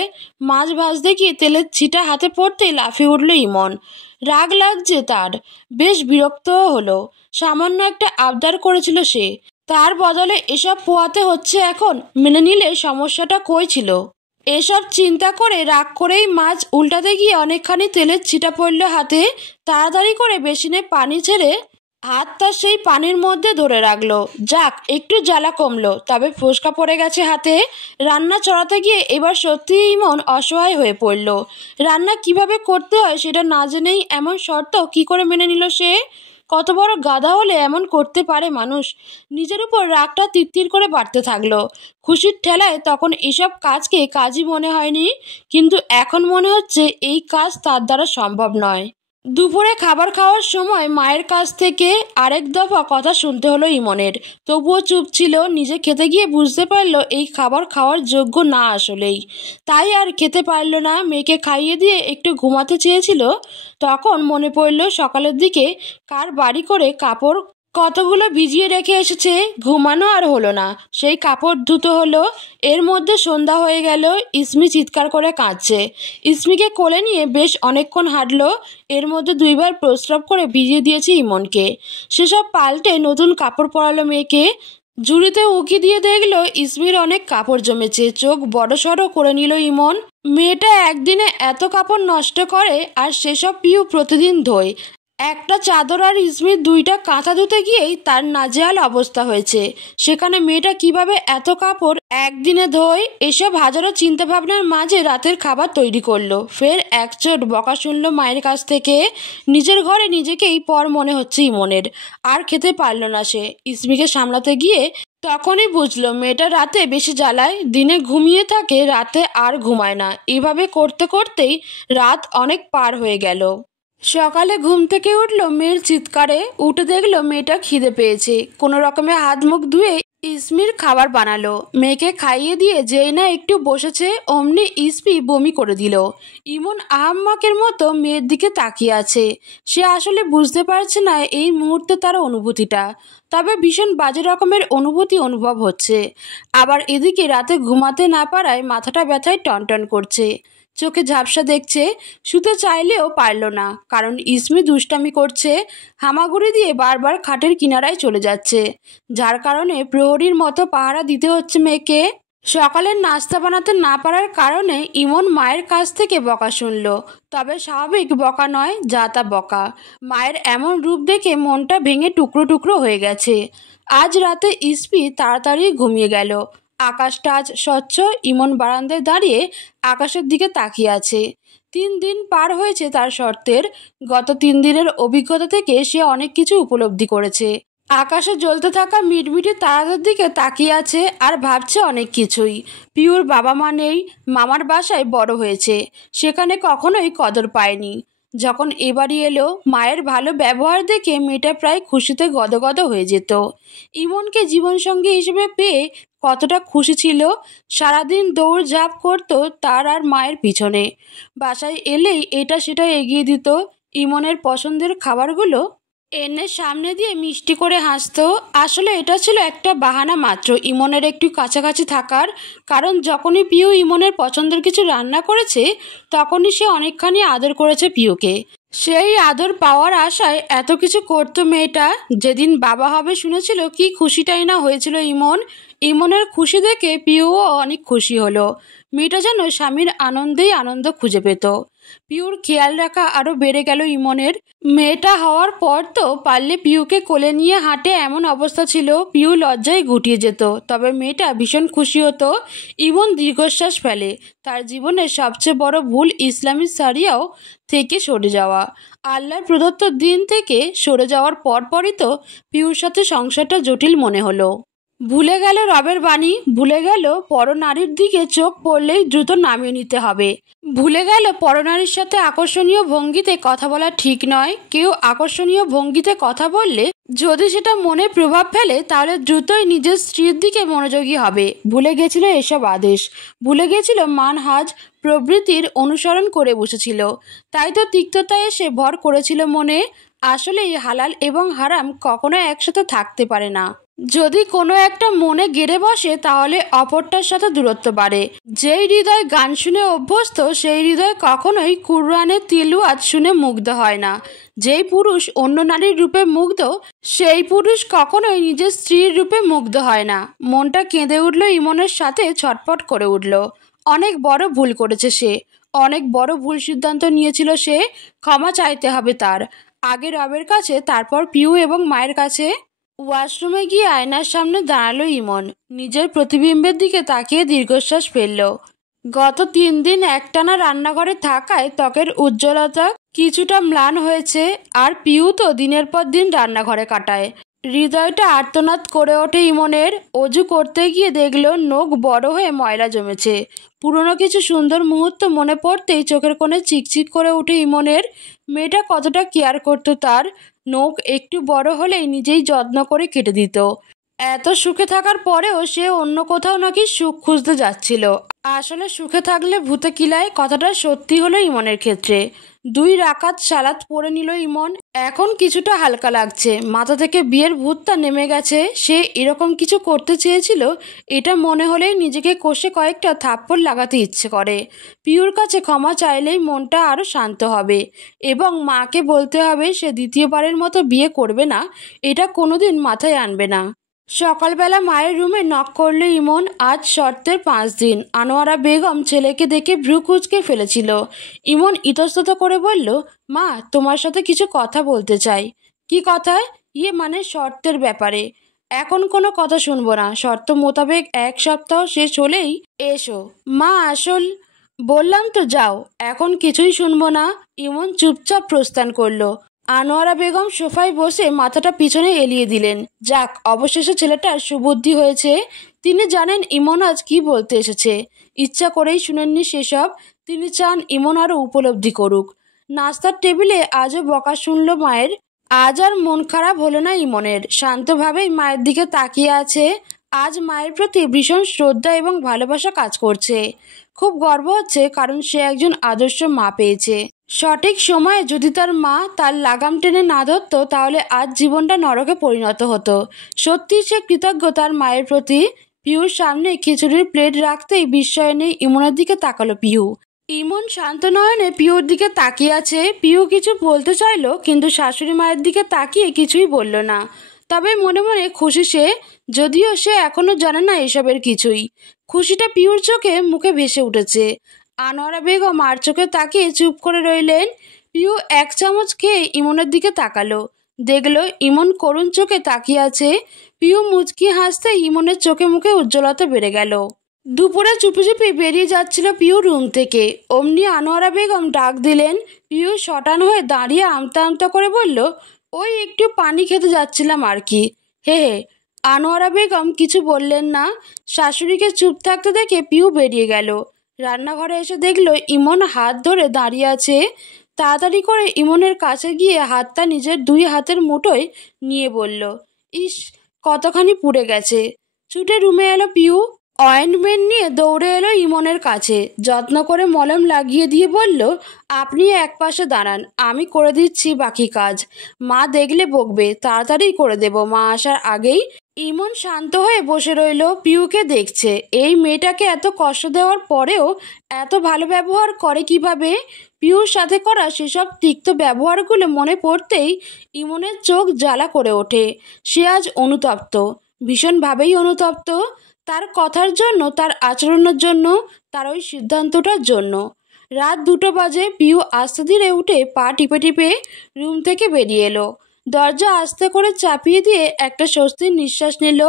মাছ ভাজতে গিয়ে তেলের ছিটা হাতে পড়তেই লাফিয়ে উঠল ইমন। রাগ লাগছে তার, বেশ বিরক্তও হলো। সামান্য একটা আবদার করেছিল সে, তার বদলে এসব পোয়াতে হচ্ছে এখন। মেনে নিলে সমস্যাটা কই ছিল? এসব চিন্তা করে রাগ করেই মাছ উল্টাতে গিয়ে অনেকখানি তেলের ছিটা পড়ল হাতে। তাড়াতাড়ি করে বেসিনে পানি ছেড়ে হাতটা সেই পানির মধ্যে ধরে রাখলো। যাক, একটু জ্বালা কমলো, তবে ফোসকা পড়ে গেছে হাতে। রান্না চড়াতে গিয়ে এবার সত্যিই ইমন অসহায় হয়ে পড়ল। রান্না কিভাবে করতে হয় সেটা না জেনেই এমন শর্ত কি করে মেনে নিল সে? কত বড় গাধা হলে এমন করতে পারে মানুষ? নিজের উপর রাগটা তিরতির করে বাড়তে থাকলো। খুশির ঠেলায় তখন এসব কাজকে কাজই মনে হয়নি, কিন্তু এখন মনে হচ্ছে এই কাজ তার দ্বারা সম্ভব নয়। দুপুরে খাবার খাওয়ার সময় মায়ের কাছ থেকে আরেক দফা কথা শুনতে হলো ইমনের। তবুও চুপ ছিল। নিজে খেতে গিয়ে বুঝতে পারলো এই খাবার খাওয়ার যোগ্য না আসলেই, তাই আর খেতে পারল না। মেয়েকে খাইয়ে দিয়ে একটু ঘুমাতে চেয়েছিল, তখন মনে পড়ল সকালের দিকে কার বাড়ি করে কাপড় কতগুলো ভিজিয়ে রেখে এসেছে। ঘুমানো আর হলো না, সেই কাপড় ধুতে হলো। এর মধ্যে সন্ধ্যা হয়ে গেল। ইসমি চিৎকার করে কাঁদছে। ইসমিকে কোলে নিয়ে বেশ অনেকক্ষণ হাঁটলো। এর মধ্যে দুইবার প্রস্রাব করে ভিজিয়ে দিয়েছে ইমনকে। সেসব পাল্টে নতুন কাপড় পরালো মেয়েকে। ঝুড়িতে উকি দিয়ে দেখলো ইসমির অনেক কাপড় জমেছে। চোখ বড়সড় করে নিল ইমন। মেয়েটা একদিনে এত কাপড় নষ্ট করে, আর সেসব পিউ প্রতিদিন ধোয়। একটা চাদর আর ইসমির দুইটা কাঁথা ধুতে গিয়েই তার নাজেহাল অবস্থা হয়েছে। সেখানে মেয়েটা কিভাবে এত কাপড় একদিনে ধোয়? এসব হাজারো চিন্তা ভাবনার মাঝে রাতের খাবার তৈরি করলো। ফের একচোট বকা শুনল মায়ের কাছ থেকে। নিজের ঘরে নিজেকেই পর মনে হচ্ছে ইমনের। আর খেতে পারল না সে। ইসমিকে সামলাতে গিয়ে তখনই বুঝলো মেয়েটা রাতে বেশি জ্বালায়। দিনে ঘুমিয়ে থাকে, রাতে আর ঘুমায় না। এভাবে করতে করতেই রাত অনেক পার হয়ে গেল। সকালে ঘুম থেকে উঠলো মেয়ের চিৎকারে। উঠে দেখলো মেয়েটা খিদে পেয়েছে। কোনো রকমে হাত মুখ ধুয়ে ইসমির খাবার বানালো। মেয়েকে খাইয়ে দিয়ে যেই না একটু বসেছে, অমনি ইসমি বমি করে দিল। ইমন আহাম্মকের মতো মেয়ের দিকে তাকিয়ে আছে। সে আসলে বুঝতে পারছে না এই মুহূর্তে তার অনুভূতিটা, তবে ভীষণ বাজে রকমের অনুভূতি অনুভব হচ্ছে। আবার এদিকে রাতে ঘুমাতে না পারায় মাথাটা ব্যথায় টনটন করছে। চোখে ঝাপসা দেখছে। শুতে চাইলেও পারল না, কারণ ইসমি দুষ্টামি করছে। হামাগুড়ি দিয়ে বারবার খাটের কিনারায় চলে যাচ্ছে, যার কারণে প্রহরীর মতো পাহারা দিতে হচ্ছে মেয়েকে। সকালের নাস্তা বানাতে না পারার কারণে ইমন মায়ের কাছ থেকে বকা শুনল, তবে স্বাভাবিক বকা নয়, যা তা বকা। মায়ের এমন রূপ দেখে মনটা ভেঙে টুকরো টুকরো হয়ে গেছে। আজ রাতে ইসমি তাড়াতাড়ি ঘুমিয়ে গেল। আকাশটা আজ স্বচ্ছ। ইমন বারান্দায় দাঁড়িয়ে আকাশের দিকে তাকিয়ে আছে। 3 দিন পার হয়েছে তার শর্তের। গত 3 দিনের অভিজ্ঞতা থেকে সে অনেক কিছু উপলব্ধি করেছে। আকাশে জ্বলতে থাকা মিটমিটে তারাদের দিকে তাকিয়ে আছে আর ভাবছে অনেক কিছুই। পিউর বাবা মা নেই, মামার বাসায় বড় হয়েছে, সেখানে কখনোই কদর পায়নি। যখন এবারই এলো, মায়ের ভালো ব্যবহার দেখে মেয়েটা প্রায় খুশিতে গদগদ হয়ে যেত। ইমনকে জীবনসঙ্গী হিসেবে পেয়ে কতটা খুশি ছিল। সারাদিন দৌড়ঝাঁপ করতো তার আর মায়ের পিছনে। বাসায় এলেই এটা সেটা এগিয়ে দিত। ইমনের পছন্দের খাবারগুলো এনে সামনে দিয়ে মিষ্টি করে হাসতো। আসলে এটা ছিল একটা বাহানা মাত্র ইমনের একটু কাছাকাছি থাকার। কারণ যখনই পিউ ইমনের পছন্দের কিছু রান্না করেছে, তখনই সে অনেকখানি আদর করেছে পিউকে। সেই আদর পাওয়ার আশায় এত কিছু করতো মেয়েটা। যেদিন বাবা হবে শুনেছিল, কি খুশিটাই না হয়েছিল ইমনের খুশি দেখে পিউও অনেক খুশি হলো। মেয়েটা যেন স্বামীর আনন্দেই আনন্দ খুঁজে পেত। পিউর খেয়াল রাখা আরও বেড়ে গেল ইমনের। মেয়েটা হওয়ার পর তো পারলে পিউকে কোলে নিয়ে হাঁটে এমন অবস্থা ছিল। পিউ লজ্জায় গুটিয়ে যেত, তবে মেয়েটা ভীষণ খুশি হতো। ইমন দীর্ঘশ্বাস ফেলে। তার জীবনের সবচেয়ে বড় ভুল ইসলামী শরিয়াহ থেকে সরে যাওয়া। আল্লাহর প্রদত্ত দিন থেকে সরে যাওয়ার পরপরই তো পিউর সাথে সংসারটা জটিল মনে হলো। ভুলে গেল রবের বাণী, ভুলে গেল পরনারীর দিকে চোখ পড়লেই দ্রুত নামিয়ে নিতে হবে। ভুলে গেল পরনারীর সাথে আকর্ষণীয় ভঙ্গিতে কথা বলা ঠিক নয়। কেউ আকর্ষণীয় ভঙ্গিতে কথা বললে যদি সেটা মনে প্রভাব ফেলে, তাহলে দ্রুতই নিজের স্ত্রীর দিকে মনোযোগী হবে। ভুলে গেছিল এসব আদেশ, ভুলে গেছিল মানহাজ প্রবৃত্তির অনুসরণ করে বসেছিল। তাই তো তিক্ততায় এসে ভর করেছিল মনে। আসলেই হালাল এবং হারাম কখনো একসাথে থাকতে পারে না। যদি কোনো একটা মনে গেড়ে বসে, তাহলে অপরটার সাথে দূরত্ব বাড়ে। যেই হৃদয় গান শুনে অভ্যস্ত, সেই হৃদয় কখনোই কুরআনের তিলাওয়াত শুনে মুগ্ধ হয় না। যেই পুরুষ অন্য নারীর রূপে মুগ্ধ, সেই পুরুষ কখনোই নিজের স্ত্রীর রূপে মুগ্ধ হয় না। মনটা কেঁদে উঠল, ইমনের সাথে ছটফট করে উঠল। অনেক বড় ভুল করেছে সে, অনেক বড় ভুল সিদ্ধান্ত নিয়েছিল সে। ক্ষমা চাইতে হবে তার, আগে রবের কাছে, তারপর পিউ এবং মায়ের কাছে। ওয়াশরুমে গিয়ে আয়নার সামনে দাঁড়ালো ইমন। নিজের প্রতিবিম্বের দিকে তাকিয়ে দীর্ঘশ্বাস ফেলল। গত 3 দিন একটানা রান্নাঘরে থাকায় ত্বকের উজ্জ্বলতা কিছুটা ম্লান হয়েছে। আর পিউ তো দিনের পর দিন রান্নাঘরে কাটায়। হৃদয়টা আর্তনাদ করে ওঠে ইমনের। অজু করতে গিয়ে দেখল নখ বড় হয়ে ময়লা জমেছে। পুরনো কিছু সুন্দর মুহূর্ত মনে পড়তেই চোখের কোণে চিকচিক করে ওঠে ইমনের। মেয়েটা কতটা কেয়ার করতো তার। নখ একটু বড় হলেই নিজেই যত্ন করে কেটে দিত। এত সুখে থাকার পরেও সে অন্য কোথাও নাকি সুখ খুঁজতে যাচ্ছিল। আসলে সুখে থাকলে ভূতে কিলায়, কথাটা সত্যি হলো ইমনের ক্ষেত্রে। 2 রাকাত সালাত পড়ে নিল ইমন। এখন কিছুটা হালকা লাগছে। মাথা থেকে বিয়ের ভূতটা নেমে গেছে। সে এরকম কিছু করতে চেয়েছিল, এটা মনে হলেই নিজেকে কষে কয়েকটা থাপ্পড় লাগাতে ইচ্ছে করে। পিউর কাছে ক্ষমা চাইলেই মনটা আরও শান্ত হবে এবং মাকে বলতে হবে সে দ্বিতীয়বারের মতো বিয়ে করবে না। এটা কোনোদিন মাথায় আনবে না। সকালবেলা মায়ের রুমে নক করলো ইমন। আজ শর্তের 5 দিন। আনোয়ারা বেগম ছেলেকে দেখে ভ্রু কুঁচকে ফেলেছিল। ইমন ইতস্তত করে বলল, মা, তোমার সাথে কিছু কথা বলতে চাই। কি কথা? মানে শর্তের ব্যাপারে। এখন কোনো কথা শুনবো না। শর্ত মোতাবেক 1 সপ্তাহ শেষ হলেই এসো। মা, আসল বললাম তো, যাও, এখন কিছুই শুনবো না। ইমন চুপচাপ প্রস্থান করলো। আনোয়ারা বেগম সোফায় বসে মাথাটা পিছনে এলিয়ে দিলেন। যাক, অবশেষে ছেলেটার সুবুদ্ধি হয়েছে। তিনি জানেন ইমন আজ কি বলতে এসেছে। ইচ্ছা করেই শুনেননি সেসব। তিনি চান ইমন আরও উপলব্ধি করুক। নাস্তার টেবিলে আজও বকা শুনল মায়ের। আজ আর মন খারাপ হলো না ইমনের। শান্তভাবেই মায়ের দিকে তাকিয়ে আছে। আজ মায়ের প্রতি ভীষণ শ্রদ্ধা এবং ভালোবাসা কাজ করছে। খুব গর্ব হচ্ছে, কারণ সে একজন আদর্শ মা পেয়েছে। সঠিক সময়ে যদি তার মা তার লাগাম টেনে না ধরত, তাহলে আজ জীবনটা নরকে পরিণত হতো। সত্যি সে কৃতজ্ঞ তার মায়ের প্রতি। পিউর সামনে খিচুড়ির প্লেট রাখতেই বিস্ময় নেই ইমনের দিকে তাকালো পিউ। ইমন শান্ত নয়নে পিউর দিকে তাকিয়ে আছে। পিউ কিছু বলতে চাইল, কিন্তু শাশুড়ি মায়ের দিকে তাকিয়ে কিছুই বলল না। তবে মনে মনে খুশি সে, যদিও সে এখনো জানে না এসবের কিছুই। খুশিটা পিউর চোখে মুখে ভেসে উঠেছে। আনোয়ারা বেগম আর চোখে তাকিয়ে চুপ করে রইলেন। পিউ 1 চামচ খেয়ে ইমনের দিকে তাকালো। দেখলো ইমন করুণ চোখে তাকিয়ে আছে। পিউ মুচকি হাসতে ইমনের চোখে মুখে উজ্জ্বলতা বেড়ে গেল। দুপুরে চুপি চুপি বেরিয়ে যাচ্ছিল পিউ রুম থেকে, অমনি আনোয়ারা বেগম ডাক দিলেন। পিউ শটান হয়ে দাঁড়িয়ে আমতা আমতা করে বলল, ওই একটু পানি খেতে যাচ্ছিলাম আর কি। হে হে। আনোয়ারা বেগম কিছু বললেন না। শাশুড়িকে চুপ থাকতে দেখে পিউ বেরিয়ে গেল। রান্নাঘরে এসে দেখলো ইমন হাত ধরে দাঁড়িয়ে আছে। তাড়াতাড়ি করে ইমনের কাছে গিয়ে হাতটা নিজের দুই হাতের মুঠোয় নিয়ে বলল, ইস, কতখানি পুড়ে গেছে। ছুটে রুমে এলো পিউ। অয়েন্টমেন্ট নিয়ে দৌড়ে এলো ইমনের কাছে, যত্ন করে মলম লাগিয়ে দিয়ে বলল, আপনি এক পাশে দাঁড়ান, আমি করে দিচ্ছি বাকি কাজ। মা দেখলে বকবে, তাড়াতাড়ি করে দেব মা আসার আগেই। ইমন শান্ত হয়ে বসে রইল, পিউকে দেখছে। এই মেয়েটাকে এত কষ্ট দেওয়ার পরেও এত ভালো ব্যবহার করে কিভাবে? পিউর সাথে করা সেসব তিক্ত ব্যবহারগুলো মনে পড়তেই ইমনের চোখ জ্বালা করে ওঠে। সে আজ অনুতপ্ত, ভীষণভাবেই অনুতপ্ত। তার কথার জন্য, তার আচরণের জন্য, তার ওই সিদ্ধান্তটার জন্য। রাত 2টো বাজে। পিউ আস্তে ধীরে উঠে পা টিপে টিপে রুম থেকে বেরিয়ে এলো। দরজা আস্তে করে চাপিয়ে দিয়ে একটা স্বস্তির নিঃশ্বাস নিল।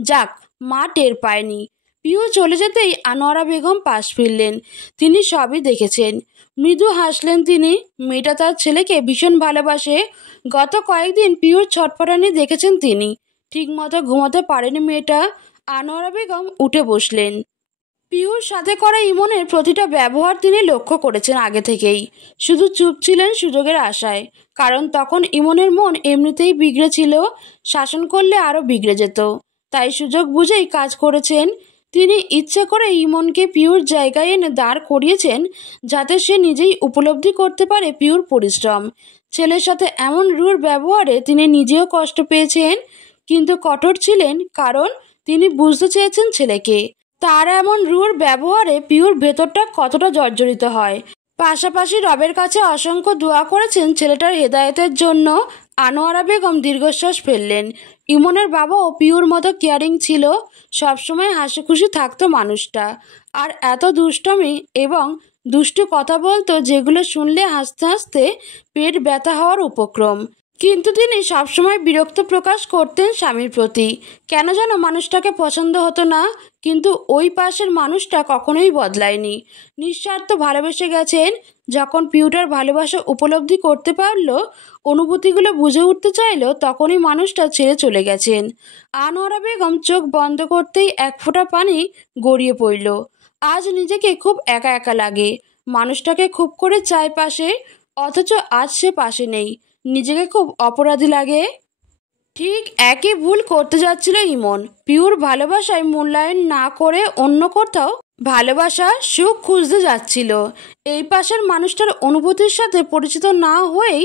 যাক, মা টের পায়নি। পিউ চলে যেতেই আনোয়ারা বেগম পাশ ফিরলেন। তিনি সবই দেখেছেন। মৃদু হাসলেন তিনি। মেয়েটা তার ছেলেকে ভীষণ ভালোবাসে। গত কয়েকদিন পিউর ছটফটানি দেখেছেন তিনি। ঠিকমতো ঘুমাতে পারেনি মেয়েটা। আনোয়ারা বেগম উঠে বসলেন। পিউর সাথে করা ইমনের প্রতিটা ব্যবহার তিনি লক্ষ্য করেছেন আগে থেকেই। শুধু চুপ ছিলেন সুযোগের আশায়। কারণ তখন ইমনের মন এমনিতেই বিগড়ে ছিল, শাসন করলে আরও বিগড়ে যেত। তাই সুযোগ বুঝেই কাজ করেছেন তিনি। ইচ্ছে করে ইমনকে পিউর জায়গায় এনে দাঁড় করিয়েছেন, যাতে সে নিজেই উপলব্ধি করতে পারে পিউর পরিশ্রম। ছেলের সাথে এমন রূঢ় ব্যবহারে তিনি নিজেও কষ্ট পেয়েছেন, কিন্তু কঠোর ছিলেন, কারণ তিনি বুঝতে চেয়েছেন ছেলেকে। তার এমন রূঢ় ব্যবহারে পিউর ভেতরটা কতটা জর্জরিত হয়। পাশাপাশি রবের কাছে অসংখ্য দোয়া করেছেন ছেলেটার হেদায়েতের জন্য। আনোয়ারা বেগম দীর্ঘশ্বাস ফেললেন। ইমনের বাবাও পিউর মতো কেয়ারিং ছিল। সবসময় হাসি খুশি থাকতো মানুষটা। আর এত দুষ্টমি এবং দুষ্টু কথা বলতো, যেগুলো শুনলে হাসতে হাসতে পেট ব্যথা হওয়ার উপক্রম। কিন্তু তিনি সবসময় বিরক্ত প্রকাশ করতেন স্বামীর প্রতি। কেন যেন মানুষটাকে পছন্দ হতো না। কিন্তু ওই পাশের মানুষটা কখনোই বদলায়নি। নিঃস্বার্থ ভালোবেসে গেছেন। যখন পিউটার ভালোবাসা উপলব্ধি করতে পারল, অনুভূতিগুলো বুঝে উঠতে চাইল, তখনই মানুষটা ছেড়ে চলে গেছেন। আনোয়ারা বেগম চোখ বন্ধ করতেই এক ফোঁটা পানি গড়িয়ে পড়ল। আজ নিজেকে খুব একা একা লাগে। মানুষটাকে খুব করে চায় পাশে, অথচ আজ সে পাশে নেই। নিজেকে খুব অপরাধী লাগে। ঠিক একই ভুল করতে যাচ্ছিল ইমন। পিউর ভালোবাসায় মূল্যায়ন না করে অন্য কোথাও ভালোবাসা, সুখ খুঁজতে যাচ্ছিল। এই পাশের মানুষটার অনুভূতির সাথে পরিচিত না হয়েই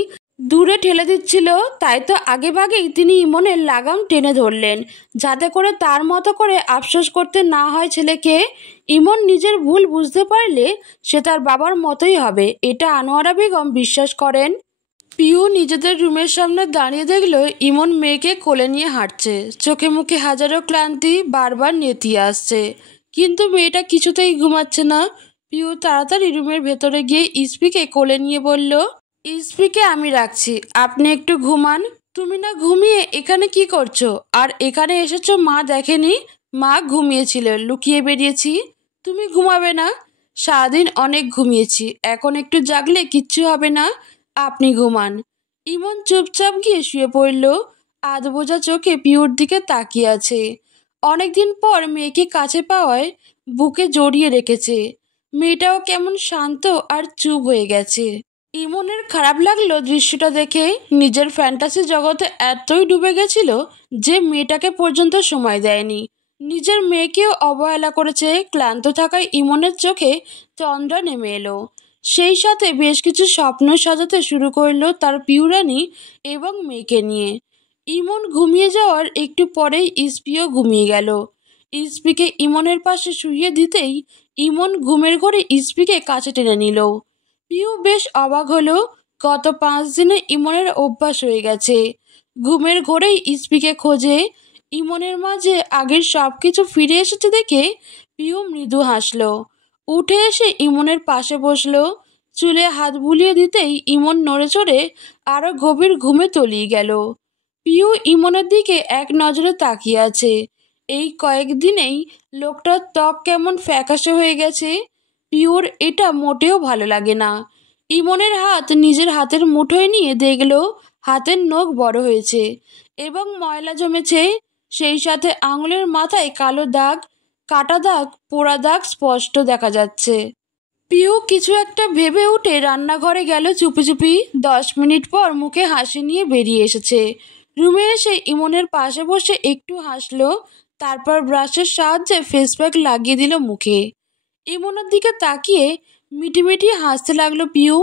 দূরে ঠেলে দিচ্ছিল। তাই তো আগেভাগেই তিনি ইমনের লাগাম টেনে ধরলেন, যাতে করে তার মতো করে আফসোস করতে না হয় ছেলেকে। ইমন নিজের ভুল বুঝতে পারলে সে তার বাবার মতোই হবে, এটা আনোয়ারা বেগম বিশ্বাস করেন। পিউ নিজেদের রুমের সামনে দাঁড়িয়ে দেখলো ইমন মেয়েকে কোলে নিয়ে হাঁটছে। চোখে মুখে হাজারো ক্লান্তি বারবার নেতিয়ে আসছে, কিন্তু মেয়েটা কিছুতেই ঘুমাচ্ছে না। পিউ তাড়াতাড়ি রুমের ভেতরে গিয়ে ইসপিকে কোলে নিয়ে বলল, ইসপিকে আমি রাখছি, আপনি একটু ঘুমান। তুমি না ঘুমিয়ে এখানে কি করছো? আর এখানে এসেছো মা দেখেনি? মা ঘুমিয়েছিল, লুকিয়ে বেরিয়েছি। তুমি ঘুমাবে না? সারাদিন অনেক ঘুমিয়েছি, এখন একটু জাগলে কিচ্ছু হবে না, আপনি ঘুমান। ইমন চুপচাপ গিয়ে শুয়ে পড়ল। আধবোঝা চোখে পিউর দিকে তাকিয়ে আছে। অনেকদিন পর মেয়েকে কাছে পাওয়ায় বুকে জড়িয়ে রেখেছে। মেয়েটাও কেমন শান্ত আর চুপ হয়ে গেছে। ইমনের খারাপ লাগলো দৃশ্যটা দেখে। নিজের ফ্যান্টাসি জগতে এতই ডুবে গেছিল যে মেয়েটাকে পর্যন্ত সময় দেয়নি। নিজের মেয়েকেও অবহেলা করেছে। ক্লান্ত থাকায় ইমনের চোখে তন্দ্রা নেমে এলো। সেই সাথে বেশ কিছু স্বপ্ন সাজাতে শুরু করলো তার পিউরানি এবং মেয়েকে নিয়ে। ইমন ঘুমিয়ে যাওয়ার একটু পরেই ইসপিও ঘুমিয়ে গেল। ইসপিকে ইমনের পাশে শুইয়ে দিতেই ইমন ঘুমের ঘরে ইসপিকে কাছে টেনে নিল। পিউ বেশ অবাক হলো। গত 5 দিনে ইমনের অভ্যাস হয়ে গেছে ঘুমের ঘরেই ইসপিকে খোঁজে। ইমনের মাঝে আগের সব কিছু ফিরে এসেছে দেখে পিউ মৃদু হাসলো। উঠে এসে ইমনের পাশে বসলো। চুলে হাত বুলিয়ে দিতেই ইমন নড়ে চড়ে আরো গভীর ঘুমে তলিয়ে গেল। পিউ ইমনের দিকে এক নজরে তাকিয়ে আছে। এই কয়েকদিনেই লোকটার ত্বক কেমন ফ্যাকাশে হয়ে গেছে। পিউর এটা মোটেও ভালো লাগে না। ইমনের হাত নিজের হাতের মুঠোয় নিয়ে দেখল হাতের নখ বড় হয়েছে এবং ময়লা জমেছে। সেই সাথে আঙুলের মাথায় কালো দাগ, কাটা দাগ, পোড়া দাগ স্পষ্ট দেখা যাচ্ছে। পিউ কিছু একটা ভেবে উঠে রান্নাঘরে গেল চুপি চুপি। 10 মিনিট পর মুখে হাসি নিয়ে বেরিয়ে এসেছে। রুমে এসে ইমনের পাশে বসে একটু হাসলো, তারপর ব্রাশের সাহায্যে ফেস প্যাক লাগিয়ে দিল মুখে। ইমনের দিকে তাকিয়ে মিটিমিটি হাসতে লাগলো পিউ।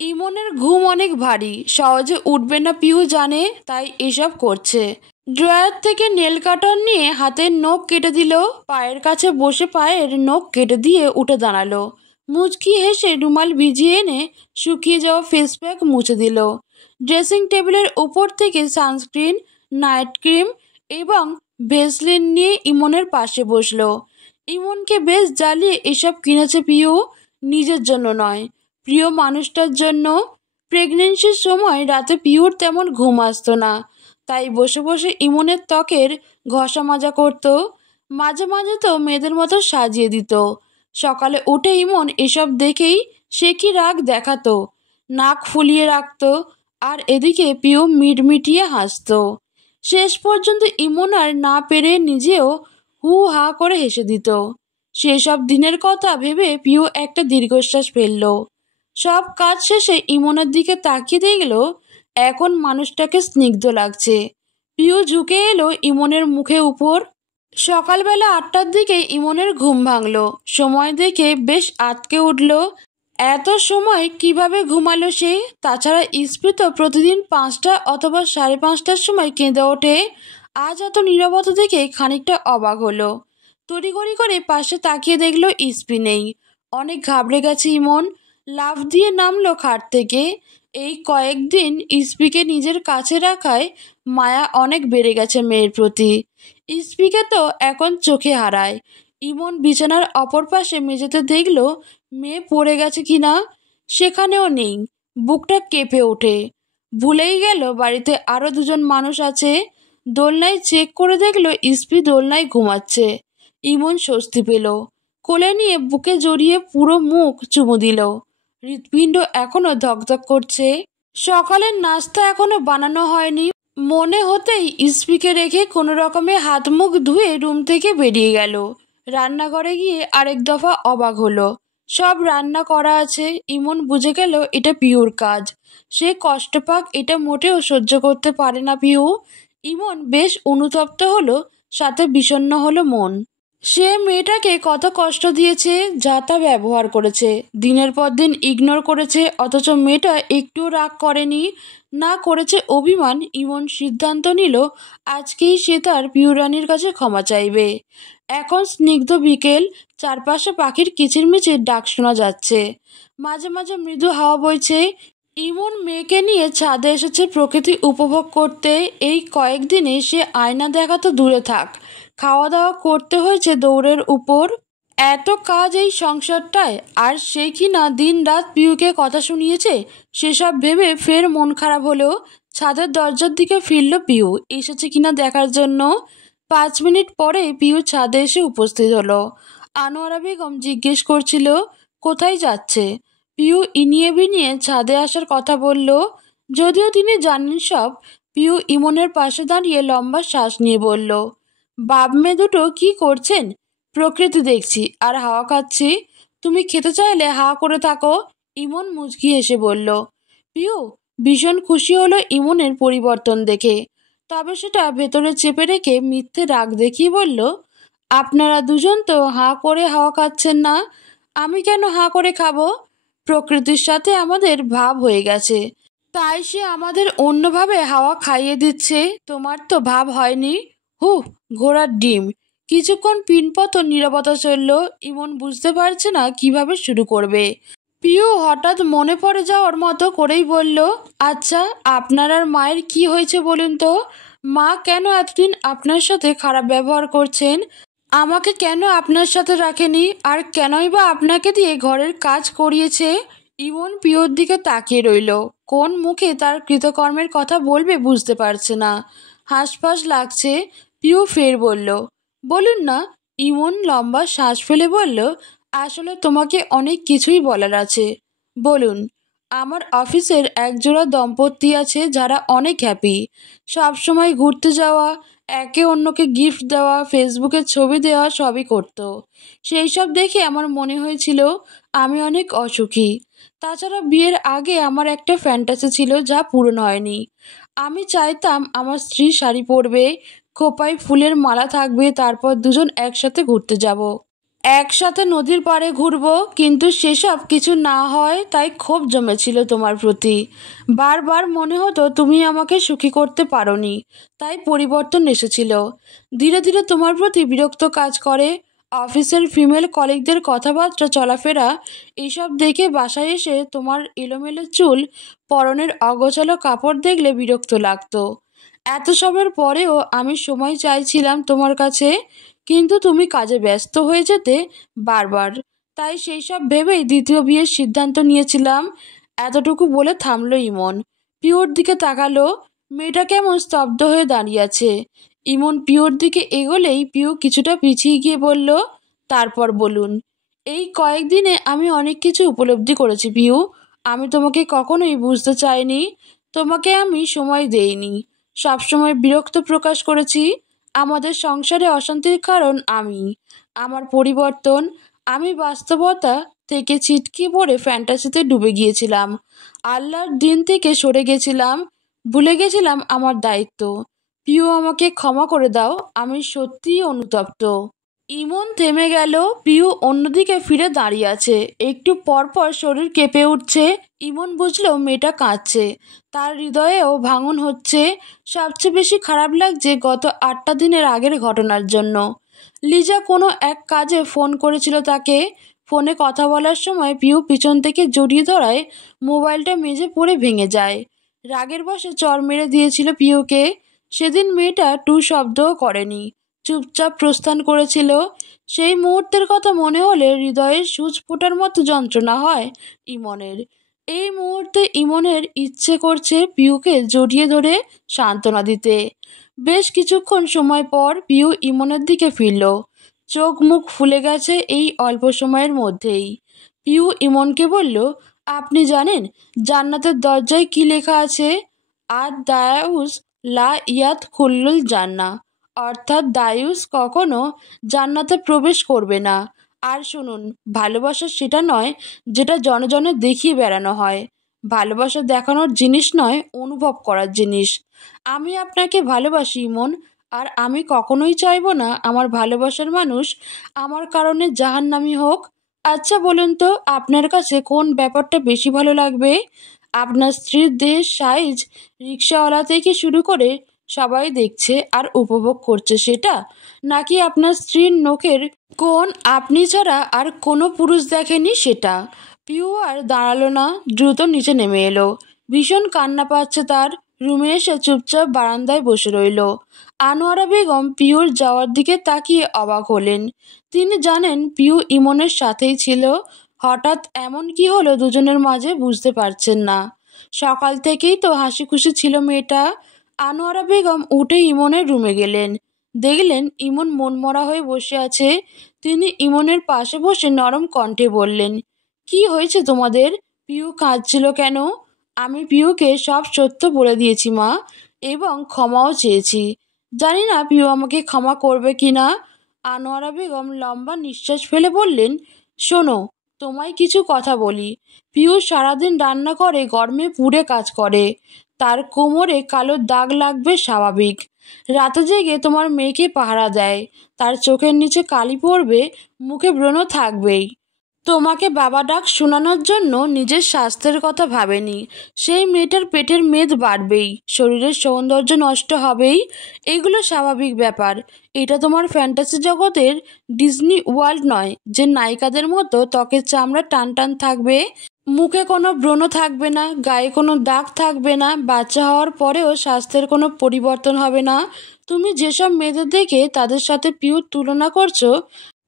ইমনের ঘুম অনেক ভারী, সহজে উঠবে না পিউ জানে, তাই এসব করছে। ড্রয়ার থেকে নেল কাটার নিয়ে হাতের নখ কেটে দিল, পায়ের কাছে বসে পায়ের নখ কেটে দিয়ে উঠে দাঁড়ালো। মুচকি হেসে রুমাল ভিজিয়ে এনে শুকিয়ে যাওয়া ফেস প্যাক মুছে দিল। ড্রেসিং টেবিলের উপর থেকে সানস্ক্রিন, নাইট ক্রিম এবং ভেসলিন নিয়ে ইমনের পাশে বসলো। ইমনকে বেশ জ্বালিয়ে এসব কিনেছে পিউ, নিজের জন্য নয়, প্রিয় মানুষটার জন্য। প্রেগনেন্সির সময় রাতে পিউর তেমন ঘুম আসতো না, তাই বসে বসে ইমনের ত্বকের ঘষা মাজা করত। মাঝে মাঝে তো মেয়েদের মতো সাজিয়ে দিত। সকালে উঠে ইমন এসব দেখেই সে কি রাগ দেখাতো, নাক ফুলিয়ে রাখতো, আর এদিকে পিউ মিটমিটিয়ে হাসতো। শেষ পর্যন্ত ইমন আর না পেরে নিজেও হু হা করে হেসে দিত। সেসব দিনের কথা ভেবে পিউ একটা দীর্ঘশ্বাস ফেলল। সব কাজ শেষে ইমনের দিকে তাকিয়ে দেখল এখন মানুষটাকে স্নিগ্ধ লাগছে। পিউ ঝুঁকে এলো ইমনের মুখে উপর। সকালবেলা 8টার দিকে ইমনের ঘুম ভাঙল। সময় দেখে বেশ আটকে উঠল। এত সময় কিভাবে ঘুমালো সে? তাছাড়া ইস্পি তো প্রতিদিন 5টা অথবা 5:30টার সময় কেঁদে ওঠে। আজ এত নীরবতা দেখে খানিকটা অবাক হলো। তড়িঘড়ি করে পাশে তাকিয়ে দেখলো ইস্পি নেই। অনেক ঘাবড়ে গেছে ইমন। লাফ দিয়ে নামলো খাট থেকে। এই কয়েকদিন ইস্পিকে নিজের কাছে রাখায় মায়া অনেক বেড়ে গেছে মেয়ের প্রতি। ইস্পিকে তো এখন চোখে হারায়। ইমন বিছানার অপর পাশে মেঝেতে দেখলো মেয়ে পড়ে গেছে কিনা, সেখানেও নেই। বুকটা কেঁপে ওঠে। ভুলেই গেল বাড়িতে আরো 2জন মানুষ আছে। দোলনায় চেক করে দেখলো ইস্পি দোলনায় ঘুমাচ্ছে। ইমন স্বস্তি পেল। কোলে নিয়ে বুকে জড়িয়ে পুরো মুখ চুমু দিল। হৃৎপিণ্ড এখনো ধকধক করছে। সকালের নাস্তা এখনো বানানো হয়নি। মনে হতেই ইস্পিকে রেখে কোনো রকমে হাত মুখ ধুয়ে রুম থেকে বেরিয়ে গেল। রান্নাঘরে গিয়ে আরেক দফা অবাক হলো। সব রান্না করা আছে। ইমন বুঝে গেল এটা পিউর কাজ। সে কষ্ট পাক এটা মোটেও সহ্য করতে পারে না পিউ। ইমন বেশ অনুতপ্ত হলো, সাথে বিষণ্ণ হলো মন। সে মেয়েটাকে কত কষ্ট দিয়েছে, যা তা ব্যবহার করেছে, দিনের পর দিন ইগনোর করেছে, অথচ মেয়েটা একটুও রাগ করেনি, না করেছে অভিমান। ইমন সিদ্ধান্ত নিল আজকেই সে তার পিউরানির কাছে ক্ষমা চাইবে। এখন স্নিগ্ধ বিকেল, চারপাশে পাখির কিচিরমিচির ডাক শোনা যাচ্ছে। মাঝে মাঝে মৃদু হাওয়া বইছে। ইমন মেয়েকে নিয়ে ছাদে এসেছে প্রকৃতি উপভোগ করতে। এই কয়েকদিনে সে আয়না দেখা তো দূরে থাক, খাওয়া দাওয়া করতে হয়েছে দৌড়ের উপর। এত কাজ এই সংসারটায়, আর সে কি না দিন রাত পিউকে কথা শুনিয়েছে। সেসব ভেবে ফের মন খারাপ হলো। ছাদের দরজার দিকে ফিরল পিউ, এসেছে কিনা দেখার জন্য। 5 মিনিট পরে পিউ ছাদে এসে উপস্থিত হলো। আনোয়ারা বেগম জিজ্ঞেস করছিল কোথায় যাচ্ছে। পিউ ইনিয়ে বিনিয়ে ছাদে আসার কথা বলল। যদিও তিনি জানেন সব। পিউ ইমনের পাশে দাঁড়িয়ে লম্বা শ্বাস নিয়ে বলল, বাপ মেয়ে দুটো কি করছেন? প্রকৃতি দেখছি আর হাওয়া খাচ্ছি। তুমি খেতে চাইলে হা করে থাকো। ইমন মুচকি হেসে বলল। পিউ ভীষণ খুশি হলো ইমনের পরিবর্তন দেখে, তবে সেটা ভেতরে চেপে রেখে মিথ্যে রাগ দেখিয়ে বলল, আপনারা 2জন তো হাঁ করে হাওয়া খাচ্ছেন না, আমি কেন হাঁ করে খাবো? প্রকৃতির সাথে আমাদের ভাব হয়ে গেছে, তাই সে আমাদের অন্যভাবে হাওয়া খাইয়ে দিচ্ছে। তোমার তো ভাব হয়নি। হুঁ, ঘোড়ার ডিম। কিছুক্ষণ পিনপতন নীরবতা চলল। ইমন বুঝতে পারছে না কিভাবে শুরু করবে। পিউ হঠাৎ মনে পড়ে যাওয়ার মতো করেই বলল, আচ্ছা আপনার আর মায়ের কি হয়েছে বলুন তো? মা কেন এতদিন আপনার সাথে খারাপ ব্যবহার করছেন? আমাকে কেন আপনার সাথে রাখেনি? আর কেনই বা আপনাকে দিয়ে ঘরের কাজ করিয়েছে? ইমন পিওর দিকে তাকিয়ে রইল। কোন মুখে তার কৃতকর্মের কথা বলবে বুঝতে পারছে না। হাঁসফাঁস লাগছে। পিও ফের বলল, বলুন না। ইমন লম্বা শ্বাস ফেলে বলল, আসলে তোমাকে অনেক কিছুই বলার আছে। বলুন। আমার অফিসের একজোড়া দম্পতি আছে যারা অনেক হ্যাপি। সবসময় ঘুরতে যাওয়া, একে অন্যকে গিফট দেওয়া, ফেসবুকে ছবি দেওয়া সবই করতো। সেই সব দেখে আমার মনে হয়েছিল আমি অনেক অসুখী। তাছাড়া বিয়ের আগে আমার একটা ফ্যান্টাসি ছিল যা পূরণ হয়নি। আমি চাইতাম আমার স্ত্রী শাড়ি পরবে, খোঁপায় ফুলের মালা থাকবে, তারপর দুজন একসাথে ঘুরতে যাব, একসাথে নদীর পাড়ে ঘুরবো। কিন্তু সেসব কিছু না হয়, তাই ক্ষোভ জমেছিল তোমার প্রতি। বারবার মনে হতো তুমি আমাকে সুখী করতে পারোনি, তাই পরিবর্তন এসেছিল। ধীরে ধীরে তোমার প্রতি বিরক্ত কাজ করে। অফিসের ফিমেল কলিগদের কথাবার্তা, চলাফেরা, এইসব দেখে বাসায় এসে তোমার এলোমেলো চুল, পরনের অগোছালো কাপড় দেখলে বিরক্ত লাগতো। এত সবের পরেও আমি সময় চাইছিলাম তোমার কাছে, কিন্তু তুমি কাজে ব্যস্ত হয়ে যেতে বারবার। তাই সেই সব ভেবেই দ্বিতীয় বিয়ের সিদ্ধান্ত নিয়েছিলাম। এতটুকু বলে থামলো ইমন। পিওর দিকে তাকালো। মেয়েটা কেমন স্তব্ধ হয়ে দাঁড়িয়ে আছে। ইমন পিওর দিকে এগোলেই পিউ কিছুটা পিছিয়ে গিয়ে বলল, তারপর বলুন। এই কয়েকদিনে আমি অনেক কিছু উপলব্ধি করেছি পিউ। আমি তোমাকে কখনোই বুঝতে চাইনি। তোমাকে আমি সময় দেইনি। সবসময় বিরক্ত প্রকাশ করেছি। আমাদের সংসারে অশান্তির কারণ আমি, আমার পরিবর্তন। আমি বাস্তবতা থেকে ছিটকে পড়ে ফ্যান্টাসিতে ডুবে গিয়েছিলাম। আল্লাহর দিন থেকে সরে গেছিলাম। ভুলে গেছিলাম আমার দায়িত্ব। পিউ, আমাকে ক্ষমা করে দাও। আমি সত্যিই অনুতপ্ত। ইমন থেমে গেল। পিউ অন্যদিকে ফিরে দাঁড়িয়ে আছে। একটু পরপর শরীর কেঁপে উঠছে। ইমন বুঝলো মেয়েটা কাঁদছে। তার হৃদয়েও ভাঙন হচ্ছে। সবচেয়ে বেশি খারাপ লাগছে গত 8টা দিনের আগের ঘটনার জন্য। লিজা কোনো এক কাজে ফোন করেছিল তাকে। ফোনে কথা বলার সময় পিউ পিছন থেকে জড়িয়ে ধরায় মোবাইলটা মেঝে পড়ে ভেঙে যায়। রাগের বশে চড় মেরে দিয়েছিল পিউকে। সেদিন মেয়েটা টু শব্দও করেনি, চুপচাপ প্রস্থান করেছিল। সেই মুহূর্তের কথা মনে হলে হৃদয়ের সূচ ফোটার মতো যন্ত্রণা হয় ইমনের। এই মুহূর্তে ইমনের ইচ্ছে করছে পিউকে জড়িয়ে ধরে সান্ত্বনা দিতে। বেশ কিছুক্ষণ সময় পর পিউ ইমনের দিকে ফিরল। চোখ মুখ ফুলে গেছে এই অল্প সময়ের মধ্যেই। পিউ ইমনকে বলল, আপনি জানেন জান্নাতের দরজায় কি লেখা আছে? আর দায়ুস লা ইয়াত খুল্লুল জান্না, অর্থাৎ দায়ুস কখনো জান্নাতে প্রবেশ করবে না। আর শুনুন, ভালোবাসা সেটা নয় যেটা জনে জনে দেখিয়ে বেড়ানো হয়। ভালোবাসা দেখানোর জিনিস নয়, অনুভব করার জিনিস। আমি আপনাকে ভালোবাসি ইমন, আর আমি কখনোই চাইবো না আমার ভালোবাসার মানুষ আমার কারণে জাহান্নামী হোক। আচ্ছা বলুন তো, আপনার কাছে কোন ব্যাপারটা বেশি ভালো লাগবে? আপনার স্ত্রীর দেহের সাইজ রিক্সাওয়ালা থেকে শুরু করে সবাই দেখছে আর উপভোগ করছে সেটা, নাকি আপনার স্ত্রীর নখের কোণ আপনি ছাড়া আর কোনো পুরুষ দেখেনি সেটা? পিউ আর দাঁড়ালো না, দ্রুত নিচে নেমে এলো। ভীষণ কান্না পাচ্ছে তার। রুমে এসে চুপচাপ বারান্দায় বসে রইল। আনোয়ারা বেগম পিউর যাওয়ার দিকে তাকিয়ে অবাক হলেন। তিনি জানেন পিউ ইমনের সাথেই ছিল। হঠাৎ এমন কি হলো দুজনের মাঝে বুঝতে পারছেন না। সকাল থেকেই তো হাসি খুশি ছিল মেয়েটা। আনোয়ারা বেগম উঠে ইমনের রুমে গেলেন। দেখলেন ইমন মনমরা হয়ে বসে আছে। তিনি ইমনের পাশে বসে নরম কণ্ঠে বললেন, কি হয়েছে তোমাদের? পিউ কাঁদছিল কেন? আমি পিউকে সব সত্য বলে দিয়েছি মা, এবং ক্ষমাও চেয়েছি। জানি না পিউ আমাকে ক্ষমা করবে কি না। আনোয়ারা বেগম লম্বা নিঃশ্বাস ফেলে বললেন, শোনো, তোমায় কিছু কথা বলি। পিউ সারাদিন রান্না করে, গরমে পুড়ে কাজ করে। তার কোমরে কালো দাগ লাগবে স্বাভাবিক। রাতে জেগে তোমার মেয়েকে পাহারা দেয়। তার চোখের নিচে কালি পড়বে, মুখে ব্রণ থাকবেই। তোমাকে বাবা ডাক শোনানোর জন্য নিজের স্বাস্থ্যের কথা ভাবেনি। সেই মেয়েটার পেটের মেদ বাড়বেই, শরীরের সৌন্দর্য নষ্ট হবেই। এগুলো স্বাভাবিক ব্যাপার। এটা তোমার ফ্যান্টাসি জগতের ডিজনি ওয়ার্ল্ড নয় যে নায়িকাদের মতো ত্বকের চামড়া টান টান থাকবে, মুখে কোনো ব্রণ থাকবে না, গায়ে কোনো দাগ থাকবে না, বাচ্চা হওয়ার পরেও স্বাস্থ্যের কোনো পরিবর্তন হবে না। তুমি যেসব মেয়েদের দেখে তাদের সাথে পিউর তুলনা করছো,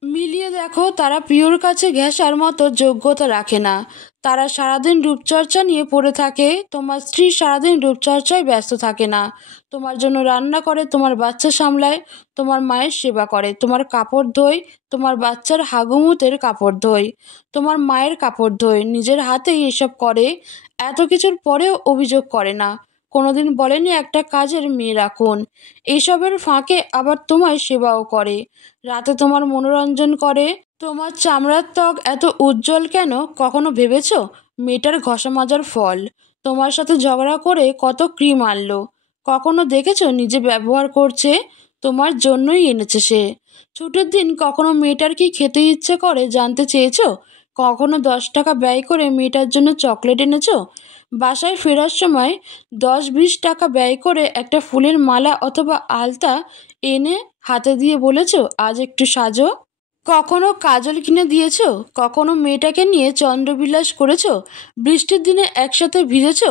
মিলিয়ে দেখো, তারা পিওর কাছে ঘেঁষার মতো যোগ্যতা রাখে না। তারা সারাদিন রূপচর্চা নিয়ে পড়ে থাকে, তোমার স্ত্রী সারাদিন রূপচর্চায় ব্যস্ত থাকে না। তোমার জন্য রান্না করে, তোমার বাচ্চা সামলায়, তোমার মায়ের সেবা করে, তোমার কাপড় ধোয়, তোমার বাচ্চার হাগুমুতের কাপড় ধোয়, তোমার মায়ের কাপড় ধোয়, নিজের হাতেই এসব করে। এত কিছুর পরেও অভিযোগ করে না, কোনোদিন বলেনি একটা কাজের মেয়ে রাখুন। এইসবের ফাঁকে আবার তোমায় সেবাও করে, রাতে তোমার মনোরঞ্জন করে। তোমার চামড়ার ত্বক এত উজ্জ্বল কেন, কখনো ভেবেছো? মেয়েটার ঘষা মাজার ফল। তোমার সাথে ঝগড়া করে কত ক্রিম আনলো, কখনো দেখেছো নিজে ব্যবহার করছে? তোমার জন্যই এনেছে সে। ছুটির দিন কখনো মেয়েটার কি খেতে ইচ্ছে করে জানতে চেয়েছো? কখনো 10 টাকা ব্যয় করে মেয়েটার জন্য চকলেট এনেছো? বাসায় ফেরার সময় 10-20 টাকা ব্যয় করে একটা ফুলের মালা অথবা আলতা এনে হাতে দিয়ে বলেছো আজ একটু সাজো? কখনো কাজল কিনে দিয়েছো? কখনো মেয়েটাকে নিয়ে চন্দ্রবিলাস করেছো? বৃষ্টির দিনে একসাথে ভিজেছো?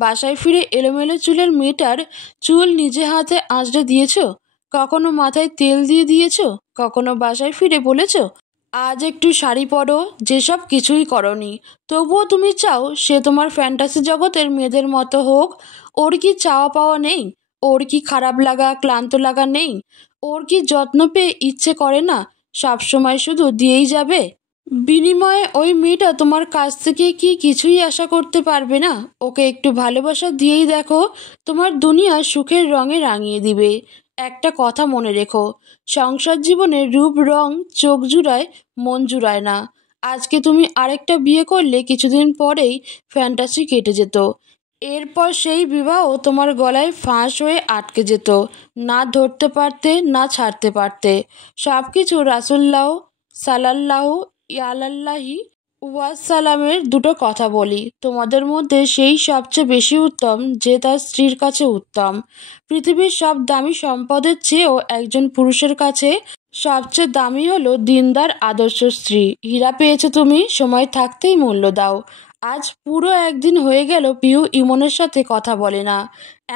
বাসায় ফিরে এলোমেলো চুলের মেয়েটার চুল নিজে হাতে আঁচড়ে দিয়েছো? কখনো মাথায় তেল দিয়ে দিয়েছো? কখনো বাসায় ফিরে বলেছো আজ একটু শাড়ি পরো? যেসব কিছুই করনি, তবুও তুমি চাও সে তোমার ফ্যান্টাসি জগতের মেয়েদের মতো হোক। ওর কি চাওয়া পাওয়া নেই? ওর কি খারাপ লাগা ক্লান্ত লাগা নেই? ওর কি যত্ন পেয়ে ইচ্ছে করে না সবসময় শুধু দিয়েই যাবে? বিনিময়ে ওই মেয়েটা তোমার কাছ থেকে কি কিছুই আশা করতে পারবে না? ওকে একটু ভালোবাসা দিয়েই দেখো, তোমার দুনিয়া সুখের রঙে রাঙিয়ে দিবে। একটা কথা মনে রেখো, সংসার জীবনের রূপ রং চোখ জুড়ায়, মন জুড়ায় না। আজকে তুমি আরেকটা বিয়ে করলে কিছুদিন পরেই ফ্যান্টাসি কেটে যেত। এরপর সেই বিবাহ তোমার গলায় ফাঁস হয়ে আটকে যেত, না ধরতে পারতে না ছাড়তে পারতে। সব কিছু রাসুল্লাহ সাল্লাল্লাহু ইয়ালাল্লাহি ওয়াসালামের দুটো কথা বলি, তোমাদের মধ্যে সেই সবচেয়ে বেশি উত্তম যে তার স্ত্রীর কাছে উত্তম। পৃথিবীর সব দামি সম্পদের চেয়েও একজন পুরুষের কাছে সবচেয়ে দামি হলো দিনদার আদর্শ স্ত্রী। হীরা পেয়েছো তুমি, সময় থাকতেই মূল্য দাও। আজ পুরো একদিন হয়ে গেল পিউ ইমনের সাথে কথা বলে না,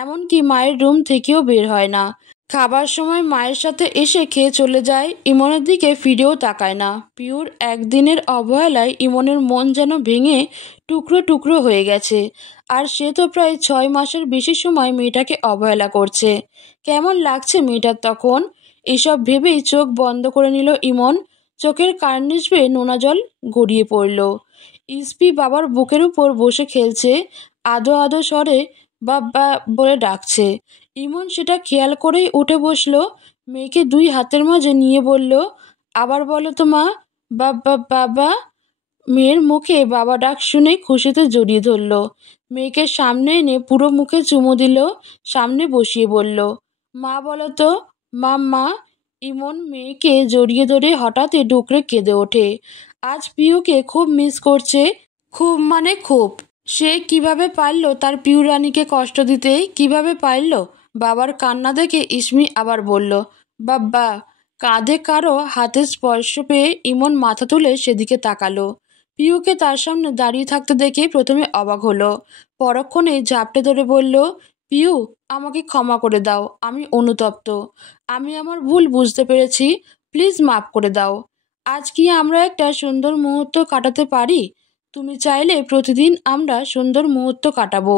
এমনকি মায়ের রুম থেকেও বের হয় না। খাবার সময় মায়ের সাথে এসে খেয়ে চলে যায়, ইমনের দিকে ফিরেও তাকায় না। পিউর একদিনের অবহেলায় ইমনের মন যেন ভেঙে টুকরো টুকরো হয়ে গেছে। আর সে তো প্রায় 6 মাসের বেশি সময় মেয়েটাকে অবহেলা করছে। কেমন লাগছে মেয়েটার তখন? এসব ভেবেই চোখ বন্ধ করে নিল ইমন। চোখের কার্নিশ বেয়ে নোনা জল গড়িয়ে পড়ল। ইসপি বাবার বুকের উপর বসে খেলছে, আদো আদো স্বরে বাবা বলে ডাকছে। ইমন সেটা খেয়াল করেই উঠে বসলো, মেয়েকে 2 হাতের মাঝে নিয়ে বলল, আবার বলো তো মা, বাবা বাবা। মেয়ের মুখে বাবা ডাক শুনে খুশিতে জড়িয়ে ধরল। মেয়েকে সামনে এনে পুরো মুখে চুমু দিল, সামনে বসিয়ে বলল, মা বলো তো, মা মা। ইমন মেয়েকে জড়িয়ে ধরে হঠাৎই ডুকরে কেঁদে ওঠে। আজ পিউকে খুব মিস করছে, খুব মানে খুব। সে কিভাবে পারল তার পিউ রানীকে কষ্ট দিতে, কিভাবে পারল? বাবার কান্না দেখে ইসমি আবার বলল, বাব্বা। কাঁধে কারো হাতের স্পর্শ পেয়ে ইমন মাথা তুলে সেদিকে তাকালো। পিউকে তার সামনে দাঁড়িয়ে থাকতে দেখে প্রথমে অবাক হলো, পরক্ষণে ঝাপটে ধরে বলল, পিউ, আমাকে ক্ষমা করে দাও, আমি অনুতপ্ত। আমি আমার ভুল বুঝতে পেরেছি, প্লিজ মাফ করে দাও। আজ কি আমরা একটা সুন্দর মুহূর্ত কাটাতে পারি? তুমি চাইলে প্রতিদিন আমরা সুন্দর মুহূর্ত কাটাবো।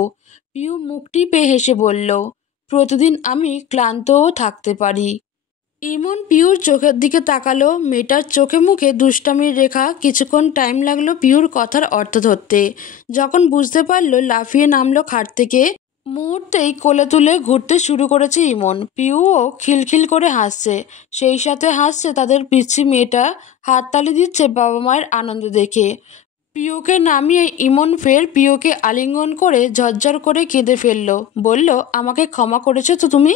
পিউ মুখ টিপে হেসে বলল, প্রতিদিন আমি ক্লান্তও থাকতে পারি। ইমন পিউর চোখের দিকে তাকালো, মেয়েটার চোখে মুখে দুষ্টামির রেখা। কিছুক্ষণ টাইম লাগলো পিউর কথার অর্থ ধরতে। যখন বুঝতে পারলো লাফিয়ে নামলো খাট থেকে। মুহূর্তেই কোলে তুলে ঘুরতে শুরু করেছে ইমন। পিউও খিলখিল করে হাসছে, সেই সাথে হাসছে তাদের পিচ্ছি মেয়েটা, হাততালি দিচ্ছে বাবা মায়ের আনন্দ দেখে। পিউকে নামিয়ে ইমন ফের পিউকে আলিঙ্গন করে ঝরঝর করে কেঁদে ফেলল, বলল, আমাকে ক্ষমা করেছো তো তুমি?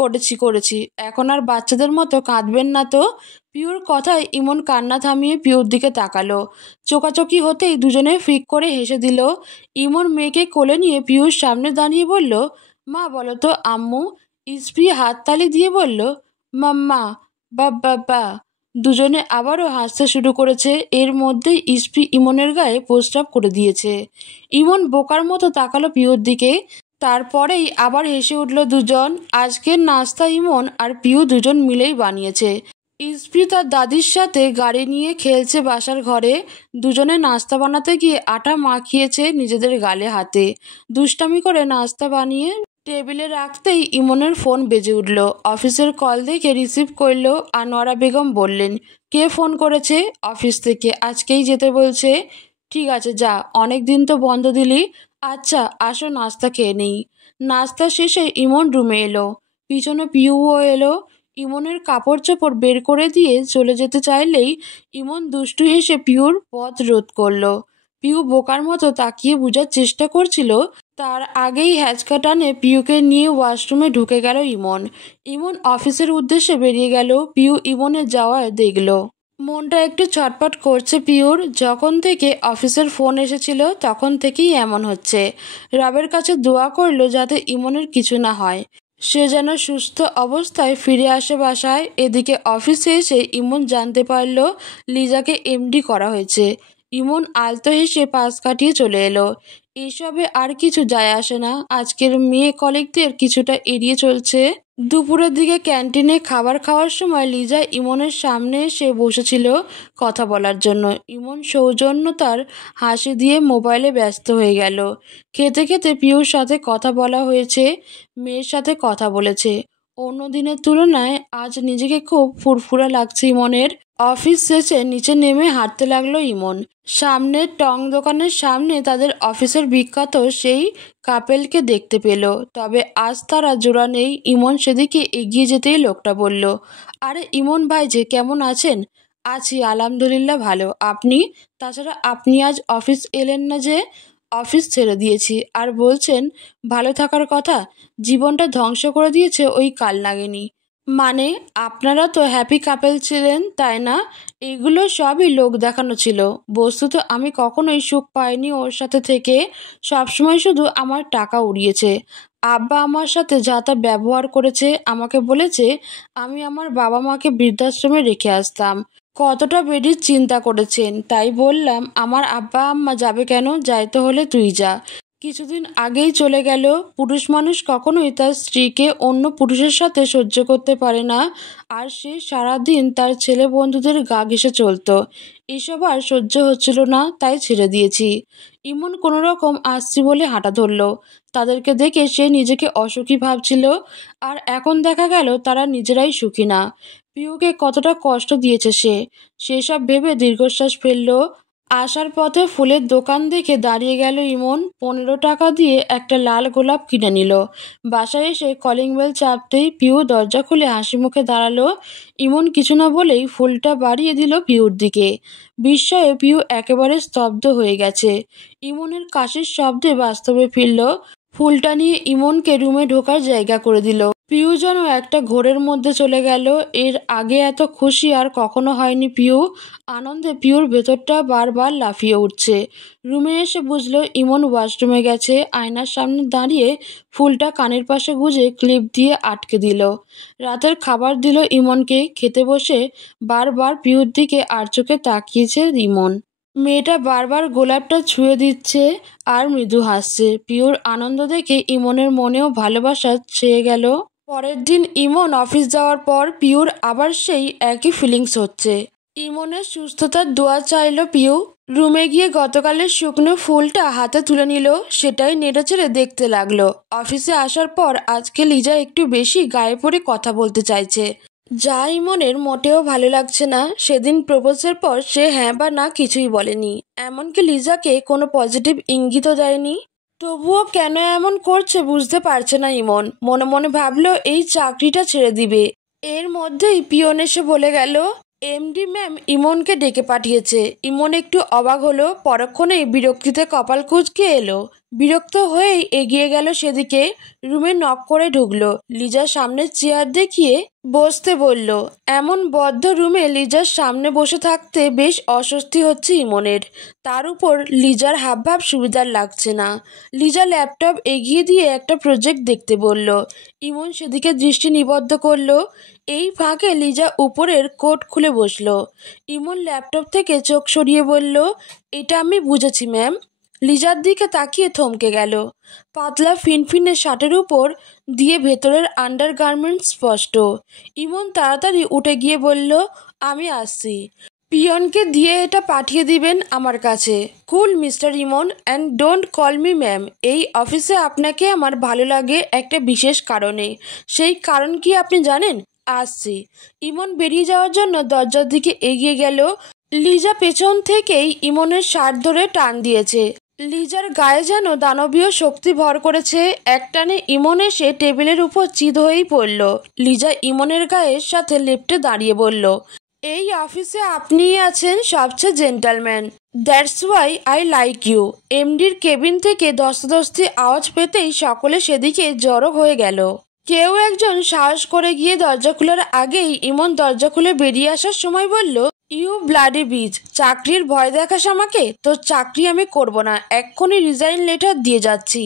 করেছি করেছি, এখন আর বাচ্চাদের মতো কাঁদবেন না তো। পিউর কথায় ইমন কান্না থামিয়ে পিউর দিকে তাকালো। চোকাচোকি হতেই দুজনে ফিক করে হেসে দিল। ইমন মেয়েকে কোলে নিয়ে পিউর সামনে দাঁড়িয়ে বলল, মা বলো তো আম্মু। ইসপি হাততালি দিয়ে বলল, মাম্মা, বাবা। দুজনে আবারও হাসতে শুরু করেছে। এর মধ্যেই ইসপি ইমনের গায়ে প্রস্রাব করে দিয়েছে। ইমন বোকার মতো তাকালো পিউর দিকে, তারপরেই আবার হেসে উঠল দুজন। আজকের নাস্তা ইমন আর পিউ দুজন মিলেই বানিয়েছে। ইসপ্রি তার দাদির সাথে গাড়ি নিয়ে খেলছে বাসার ঘরে। দুজনে নাস্তা বানাতে গিয়ে আটা মাখিয়েছে নিজেদের গালে হাতে। দুষ্টামি করে নাস্তা বানিয়ে টেবিলে রাখতেই ইমনের ফোন বেজে উঠল। অফিসের কল দেখে রিসিভ করলো আনোয়ারা বেগম। বললেন, কে ফোন করেছে? অফিস থেকে, আজকেই যেতে বলছে। ঠিক আছে যা, অনেক দিন তো বন্ধ দিলি। আচ্ছা আসো নাস্তা খেয়ে নেই। নাস্তা শেষে ইমন রুমে এলো। পিছনে পিউও এলো। ইমনের কাপড় চোপড় বের করে দিয়ে চলে যেতে চাইলেই ইমন দুষ্টু হেসে পিউর পথ রোধ করলো। পিউ বোকার মতো তাকিয়ে বোঝার চেষ্টা করছিল। তার আগেই হ্যাচকা টানে পিউকে নিয়ে ওয়াশরুমে ঢুকে গেল ইমন। ইমন অফিসের উদ্দেশ্যে বেরিয়ে গেল। পিউ ইমনের যাওয়ায় দেখল। মনটা একটু ছটপট করছে পিউর। যখন থেকে অফিসের ফোন এসেছিল তখন থেকেই এমন হচ্ছে। রবের কাছে দোয়া করলো যাতে ইমনের কিছু না হয়, সে যেন সুস্থ অবস্থায় ফিরে আসে বাসায়। এদিকে অফিসে এসে ইমন জানতে পারল লিজাকে এমডি করা হয়েছে। ইমন আলতো হেসে পাশ কাটিয়ে চলে এলো। এসবে আর কিছু যায় আসে না। আজকের মেয়ে কলিগদের কিছুটা এড়িয়ে চলছে। দুপুরের দিকে ক্যান্টিনে খাবার খাওয়ার সময় লিজা ইমনের সামনে এসে বসেছিল কথা বলার জন্য। ইমন সৌজন্যতার হাসি দিয়ে মোবাইলে ব্যস্ত হয়ে গেল। খেতে খেতে পিউর সাথে কথা বলা হয়েছে, মেয়ের সাথে কথা বলেছে। অন্য দিনের তুলনায় আজ নিজেকে খুব ফুরফুরা লাগছে ইমনের। অফিস শেষে নিচে নেমে হাঁটতে লাগলো ইমন। সামনের টং দোকানের সামনে তাদের অফিসের বিখ্যাত সেই কাপেলকে দেখতে পেল। তবে আজ তারা জোড়া নেই। ইমন সেদিকে এগিয়ে যেতেই লোকটা বলল, আরে ইমন ভাই যে, কেমন আছেন? আছি আলহামদুলিল্লাহ ভালো। আপনি? তাছাড়া আপনি আজ অফিস এলেন না যে? অফিস ছেড়ে দিয়েছি। আর বলছেন ভালো থাকার কথা? জীবনটা ধ্বংস করে দিয়েছে ওই কাল নাগিনী। মানে আপনারা তো হ্যাপি কাপেল ছিলেন তাই না? এগুলো সবই লোক দেখানো ছিল। বস্তুত আমি কখনোই সুখ পাইনি ওর সাথে থেকে। সবসময় শুধু আমার টাকা উড়িয়েছে। আব্বা আমার সাথে যা তা ব্যবহার করেছে। আমাকে বলেছে আমি আমার বাবা মাকে বৃদ্ধাশ্রমে রেখে আসতাম। কতটা বেডির চিন্তা করেছেন। তাই বললাম আমার আব্বা আম্মা যাবে কেন, যাইতে হলে তুই যা। কিছুদিন আগেই চলে গেল। পুরুষ মানুষ কখনোই তার স্ত্রীকে অন্য পুরুষের সাথে সহ্য করতে পারে না। আর সে সারাদিন তার ছেলে বন্ধুদের গা ঘেঁষে চলতো। এসব আর সহ্য হচ্ছিল না, তাই ছেড়ে দিয়েছি। ইমন কোনো রকম আসছি বলে হাঁটা ধরল। তাদেরকে দেখে সে নিজেকে অসুখী ভাবছিল। আর এখন দেখা গেল তারা নিজেরাই সুখী না। পিউকে কতটা কষ্ট দিয়েছে সে, সেসব ভেবে দীর্ঘশ্বাস ফেলল। আসার পথে ফুলের দোকান দেখে দাঁড়িয়ে গেল ইমন। 15 টাকা দিয়ে একটা লাল গোলাপ কিনে নিল। বাসায় এসে কলিং বেল চাপতেই পিউ দরজা খুলে হাসি মুখে দাঁড়ালো। ইমন কিছু না বলেই ফুলটা বাড়িয়ে দিল পিউর দিকে। বিস্ময়ে পিউ একেবারে স্তব্ধ হয়ে গেছে। ইমনের কাশির শব্দে বাস্তবে ফিরল। ফুলটা নিয়ে ইমনকে রুমে ঢোকার জায়গা করে দিল। পিউ যেন একটা ঘোরের মধ্যে চলে গেল। এর আগে এত খুশি আর কখনো হয়নি পিউ। আনন্দে পিউর ভেতরটা বারবার লাফিয়ে উঠছে। রুমে এসে বুঝলো ইমন ওয়াশরুমে গেছে। আয়নার সামনে দাঁড়িয়ে ফুলটা কানের পাশে গুজে ক্লিপ দিয়ে আটকে দিল। রাতের খাবার দিল ইমনকে। খেতে বসে বারবার পিউর দিকে আর চোখে তাকিয়েছে ইমন। মেয়েটা বারবার গোলাপটা ছুঁয়ে দিচ্ছে আর মৃদু হাসছে। পিউর আনন্দ দেখে ইমনের মনেও ভালোবাসা ছেয়ে গেল। পরের দিন ইমন অফিস যাওয়ার পর পিউর আবার সেই একই ফিলিংস হচ্ছে। ইমনের সুস্থতার দোয়া চাইল পিউ। রুমে গিয়ে গতকালের শুকনো ফুলটা হাতে তুলে নিল। সেটাই নেড়েচেড়ে দেখতে লাগলো। অফিসে আসার পর আজকে লিজা একটু বেশি গায়ে পড়ে কথা বলতে চাইছে, যা ইমনের মোটেও ভালো লাগছে না। সেদিন প্রপোজের পর সে হ্যাঁ বা না কিছুই বলেনি। এমনকি লিজাকে কোনো পজিটিভ ইঙ্গিতও দেয়নি। তবুও কেন এমন করছে বুঝতে পারছে না ইমন। মনে মনে ভাবলো এই চাকরিটা ছেড়ে দিবে। এর মধ্যেই পিয়ন এসে বলে গেল এমডি ম্যাম ইমনকে ডেকে পাঠিয়েছে। ইমন একটু অবাক হলো। পরক্ষণেই বিরক্তিতে কপাল কুঁচকে এলো। বিরক্ত হয়েই এগিয়ে গেল সেদিকে। রুমে নক করে ঢুকলো। লিজার সামনে চেয়ার দেখিয়ে বসতে বলল। এমন বদ্ধ রুমে লিজার সামনে বসে থাকতে বেশ অস্বস্তি হচ্ছে ইমনের। তার উপর লিজার হাবভাব সুবিধার লাগছে না। লিজা ল্যাপটপ এগিয়ে দিয়ে একটা প্রজেক্ট দেখতে বলল। ইমন সেদিকে দৃষ্টি নিবদ্ধ করলো। এই ফাঁকে লিজা উপরের কোট খুলে বসলো। ইমন ল্যাপটপ থেকে চোখ সরিয়ে বলল, এটা আমি বুঝেছি ম্যাম। লিজার দিকে তাকিয়ে থমকে গেল। পাতলা ফিনফিনে শার্টের উপর দিয়ে ভেতরের আন্ডারগার্মেন্টস স্পষ্ট। ইমন তাড়াতাড়ি উঠে গিয়ে বলল, আমি আসছি। পিয়নকে দিয়ে এটা পাঠিয়ে দিবেন আমার কাছে। Cool mister Emon, and don't call me ma'am. এই অফিসে আপনাকে আমার ভালো লাগে একটা বিশেষ কারণে। সেই কারণ কি আপনি জানেন? আসছি। ইমন বেরিয়ে যাওয়ার জন্য দরজার দিকে এগিয়ে গেল। লিজা পেছন থেকেই ইমনের শার্ট ধরে টান দিয়েছে। লিজার গায়ে যেন দানবীয় শক্তি ভর করেছে। একটানে ইমন এসে টেবিলের উপর চিত হয়েই পড়ল। লিজা ইমনের গায়ের সাথে লেপ্টে দাঁড়িয়ে বলল, এই অফিসে আপনিই আছেন সবচেয়ে gentleman. That's why I like you. এমডির কেবিন থেকে ধস্তাধস্তি আওয়াজ পেতেই সকলে সেদিকে জড়ো হয়ে গেল। কেউ একজন সাহস করে গিয়ে দরজা খোলার আগেই ইমন দরজা খুলে বেরিয়ে আসার সময় বলল, ইউ ব্লাডি বিচ, চাকরির ভয় দেখাস আমাকে? তোর চাকরি আমি করব না, এক্ষুনি রিজাইন লেটার দিয়ে যাচ্ছি।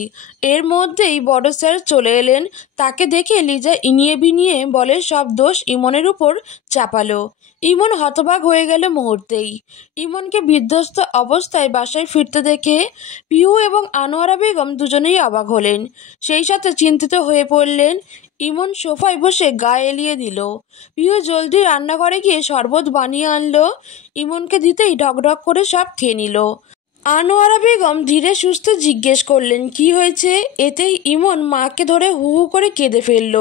এর মধ্যেই বড় স্যার চলে এলেন। তাকে দেখে লিজা ইনিয়ে বিনিয়ে বলে সব দোষ ইমনের উপর চাপালো। ইমন হতবাক হয়ে গেল মুহূর্তেই। ইমনকে বিধ্বস্ত অবস্থায় বাসায় ফিরতে দেখে পিহু এবং আনোয়ারা বেগম দুজনেই অবাক হলেন, সেই সাথে চিন্তিত হয়ে পড়লেন। ইমন সোফায় বসে গা এলিয়ে দিল। পিহু জলদি রান্নাঘরে গিয়ে শরবত বানিয়ে আনলো। ইমনকে দিতেই ঢকঢক করে সব খেয়ে নিল। আনোয়ারা বেগম ধীরে সুস্থে জিজ্ঞেস করলেন, কি হয়েছে? এতেই ইমন মাকে ধরে হু হু করে কেঁদে ফেলল।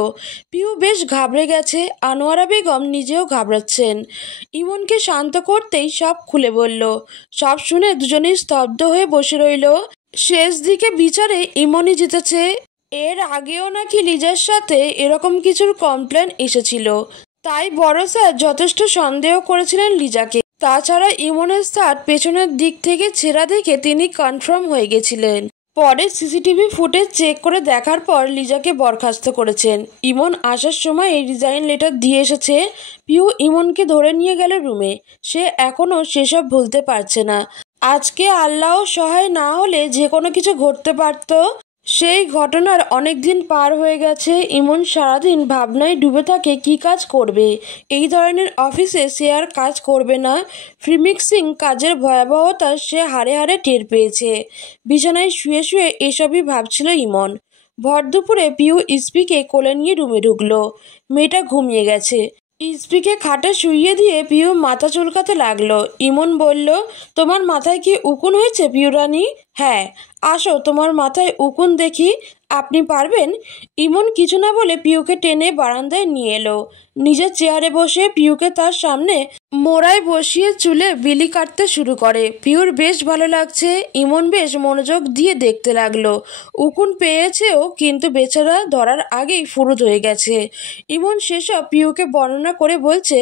পিহু বেশ ঘাবড়ে গেছে। আনোয়ারা বেগম নিজেও ঘাবড়াচ্ছেন। ইমনকে শান্ত করতেই সব খুলে বলল। সব শুনে দুজনেই স্তব্ধ হয়ে বসে রইল। শেষ দিকে বিচারে ইমনই জিতেছে। এর আগেও নাকি লিজার সাথে এরকম কিছুর কমপ্লেন এসেছিল, তাই বড় স্যার যথেষ্ট সন্দেহ করেছিলেন লিজাকে। তাছাড়া ইমনের শার্ট পেছনের দিক থেকে ছেঁড়া দেখে তিনি কনফার্ম হয়ে গেছিলেন। পরে সিসিটিভি ফুটেজ চেক করে দেখার পর লিজাকে বরখাস্ত করেছেন। ইমন আসার সময় রিজাইন লেটার দিয়ে এসেছে। পিউ ইমনকে ধরে নিয়ে গেল রুমে। সে এখনও সেসব ভুলতে পারছে না। আজকে আল্লাহ সহায় না হলে যে কোনো কিছু ঘটতে পারত। সেই ঘটনার অনেক দিন পার হয়ে গেছে। ইমন সারাদিন ভাবনায় ডুবে থাকে কি কাজ করবে। এই ধরনের অফিসে সে আর কাজ করবে না। ফ্রিমিক্সিং কাজের ভয়াবহতা সে হাড়ে হাড়ে টের পেয়েছে। বিছানায় শুয়ে শুয়ে এসবই ভাবছিল ইমন। ভর দুপুরে পিউ ইস্পিকে কোলে নিয়ে রুমে ঢুকলো। মেয়েটা ঘুমিয়ে গেছে। ইস্পিকে খাটে শুইয়ে দিয়ে পিউ মাথা চুলকাতে লাগলো। ইমন বলল, তোমার মাথায় কি উকুন হয়েছে পিউ রানী? হ্যাঁ। আসো তোমার মাথায় উকুন দেখি। আপনি পারবেন? ইমন কিছু না বলে পিউকে টেনে বারান্দায় নিয়ে এলো। নিজের চেয়ারে বসে পিউকে তার সামনে মোড়ায় বসিয়ে চুলে বিলি কাটতে শুরু করে। পিউর বেশ ভালো লাগছে। ইমন বেশ মনোযোগ দিয়ে দেখতে লাগলো। উকুন পেয়েছেও, কিন্তু বেচারা ধরার আগেই ফুরুত হয়ে গেছে। ইমন সেসব পিউকে বর্ণনা করে বলছে,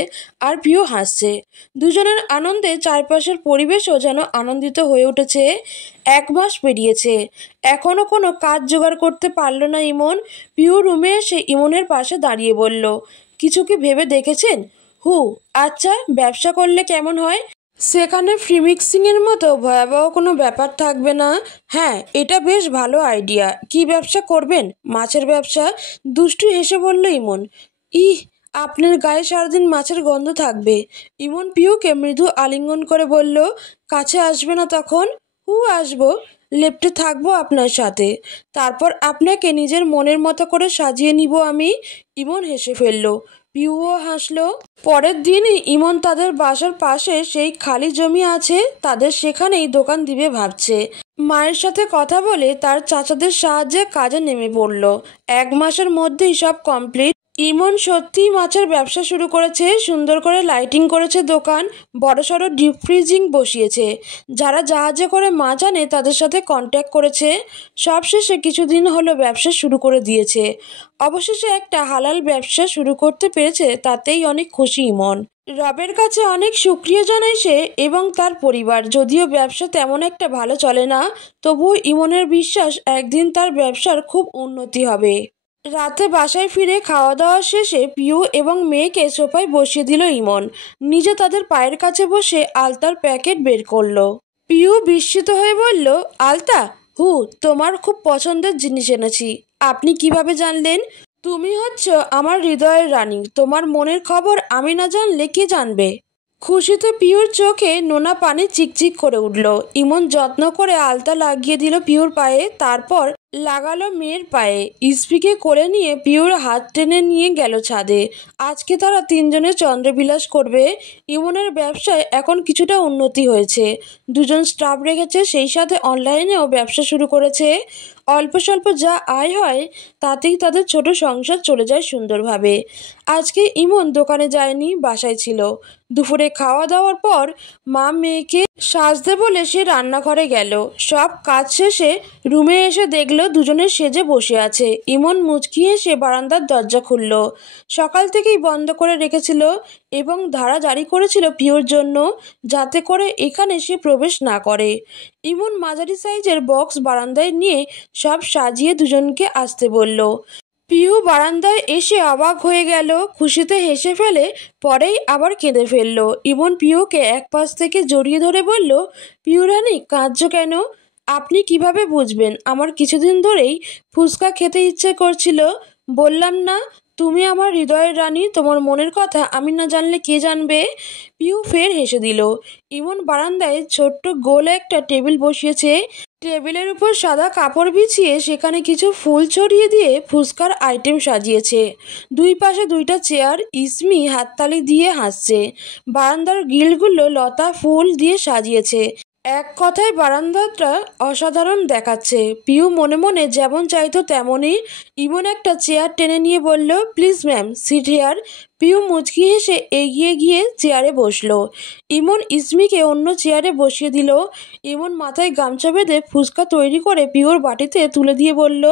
আর পিউ হাসছে। দুজনের আনন্দে চারপাশের পরিবেশও যেন আনন্দিত হয়ে উঠেছে। 1 মাস পেরিয়েছে, এখনো কোনো কাজ জোগাড় করতে পারল না ইমন। পিউ রুমে এসে ইমনের পাশে দাঁড়িয়ে বলল, কিছু কি ভেবে দেখেছেন? আচ্ছা, ব্যবসা করলে কেমন হয়? সেখানে ফ্রিমিক্সিংয়ের মতো ভয়াবহ কোনো ব্যাপার থাকবে না। হ্যাঁ, এটা বেশ ভালো আইডিয়া। কি ব্যবসা করবেন? মাছের ব্যবসা। দুষ্টু হেসে বলল ইমন। ইহ, আপনার গায়ে সারাদিন মাছের গন্ধ থাকবে। ইমন পিউকে মৃদু আলিঙ্গন করে বলল, কাছে আসবে না তখন? আসবো, লেপ্টে থাকবো আপনার সাথে। তারপর আপনাকে নিজের মনের মতো করে সাজিয়ে নিব আমি। ইমন হেসে ফেলল। পিউও হাসলো। পরের দিনই ইমন তাদের বাসার পাশে সেই খালি জমি আছে, তাদের সেখানেই দোকান দিবে ভাবছে। মায়ের সাথে কথা বলে তার চাচাদের সাহায্যে কাজে নেমে পড়ল। 1 মাসের মধ্যেই সব কমপ্লিট। ইমন সত্যিই মাছের ব্যবসা শুরু করেছে। সুন্দর করে লাইটিং করেছে দোকান, বড়সড় ডিপ ফ্রিজিং বসিয়েছে। যারা জাহাজে করে মাছ আনে তাদের সাথে কন্ট্যাক্ট করেছে। সবশেষে কিছুদিন হলো ব্যবসা শুরু করে দিয়েছে। অবশেষে একটা হালাল ব্যবসা শুরু করতে পেরেছে, তাতেই অনেক খুশি ইমন। রবের কাছে অনেক শুকরিয়া জানায় সে এবং তার পরিবার। যদিও ব্যবসা তেমন একটা ভালো চলে না, তবুও ইমনের বিশ্বাস একদিন তার ব্যবসার খুব উন্নতি হবে। রাতে বাসায় ফিরে খাওয়া দাওয়া শেষে পিউ এবং মেয়েকে সোফায় বসিয়ে দিল ইমন। নিজে তাদের পায়ের কাছে বসে আলতার প্যাকেট বের করলো। পিউ বিস্মিত হয়ে বলল, আলতা? তোমার খুব পছন্দের জিনিস এনেছি। আপনি কিভাবে জানলেন? তুমি হচ্ছ আমার হৃদয়ের রানী। তোমার মনের খবর আমি না জানলে কে জানবে? খুশিতে পিহুর চোখে নোনা পানি চিকচিক করে উঠল। ইমন যত্ন করে আলতা লাগিয়ে দিল পিহুর পায়ে, তারপর লাগালো মেয়ের পায়ে। ইসপিকে কোলে নিয়ে পিহুর হাত টেনে নিয়ে গেল ছাদে। আজকে তারা তিনজনে চন্দ্রবিলাস করবে। ইমনের ব্যবসায় এখন কিছুটা উন্নতি হয়েছে, দুজন স্টাফ রেখেছে, সেই সাথে অনলাইনেও ব্যবসা শুরু করেছে। অল্প স্বল্প যা আয় হয় তাতেই তাদের ছোট সংসার চলে যায় সুন্দরভাবে। আজকে ইমন দোকানে যায়নি, বাসায় ছিল। দুপুরে খাওয়া দাওয়ার পর মা মেয়েকে সাজতে বলে সে রান্নাঘরে গেল। সব কাজ শেষে রুমে এসে দেখলো দুজনে সেজে বসে আছে। ইমন মুচকি হেসে বারান্দার দরজা খুলল। সকাল থেকেই বন্ধ করে রেখেছিল এবং ধারা জারি করেছিল পিওর জন্য, যাতে করে এখানে সে প্রবেশ না করে। ইমন মাঝারি সাইজের বক্স বারান্দায় নিয়ে সব সাজিয়ে দুজনকে আসতে বলল। পিহু বারান্দায় এসে অবাক হয়ে গেল, খুশিতে হেসে ফেলে, পরেই আবার কেঁদে ফেলল। ইমন পিহুকে এক পাশ থেকে জড়িয়ে ধরে বলল, পিহু রানী, কাঁদছো কেন? আপনি কিভাবে বুঝবেন? আমার কিছুদিন ধরেই ফুচকা খেতে ইচ্ছে করছিল। বললাম না তুমি আমার হৃদয়ের রানী, তোমার মনের কথা আমি না জানলে কে জানবে? পিহু ফের হেসে দিল। ইমন বারান্দায় ছোট্ট গোল একটা টেবিল বসিয়েছে। টেবিলের উপর সাদা কাপড় বিছিয়ে সেখানে কিছু ফুল ছড়িয়ে দিয়ে ফুচকার আইটেম সাজিয়েছে। দুই পাশে দুইটা চেয়ার। ইসমি হাততালি দিয়ে হাসছে। বারান্দার গ্রিলগুলো লতা ফুল দিয়ে সাজিয়েছে। এক কথায় বারান্দাটা অসাধারণ দেখাচ্ছে। পিহু মনে মনে যেমন চাইতো তেমনই। ইমন একটা চেয়ার টেনে নিয়ে বলল, please ma'am, sit here. Pihu মুচকি হেসে এগিয়ে গিয়ে চেয়ারে বসলো। ইমন ইসমিকে অন্য চেয়ারে বসিয়ে দিল। ইমন মাথায় গামছা বেঁধে ফুচকা তৈরি করে পিহুর বাটিতে তুলে দিয়ে বলল,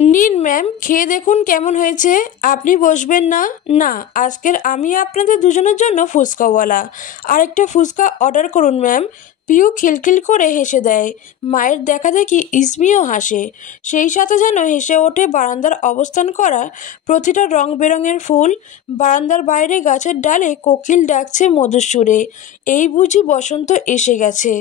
নিন ম্যাম, খেয়ে দেখুন কেমন হয়েছে। আপনি বসবেন না? না, আজকের আমি আপনাদের দুজনের জন্য ফুচকাওয়ালা। আরেকটা ফুচকা অর্ডার করুন ম্যাম। পিহু খিলখিল করে হেসে দেয়। মায়ের দেখা দেখি ইসমিও হাসে। সেই সাথে যেন হেসে ওঠে বারান্দার অবস্থান করা প্রতিটা রং বেরঙের ফুল। বারান্দার বাইরে গাছের ডালে কোকিল ডাকছে মধুর সুরে। এই বুঝি বসন্ত এসে গেছে।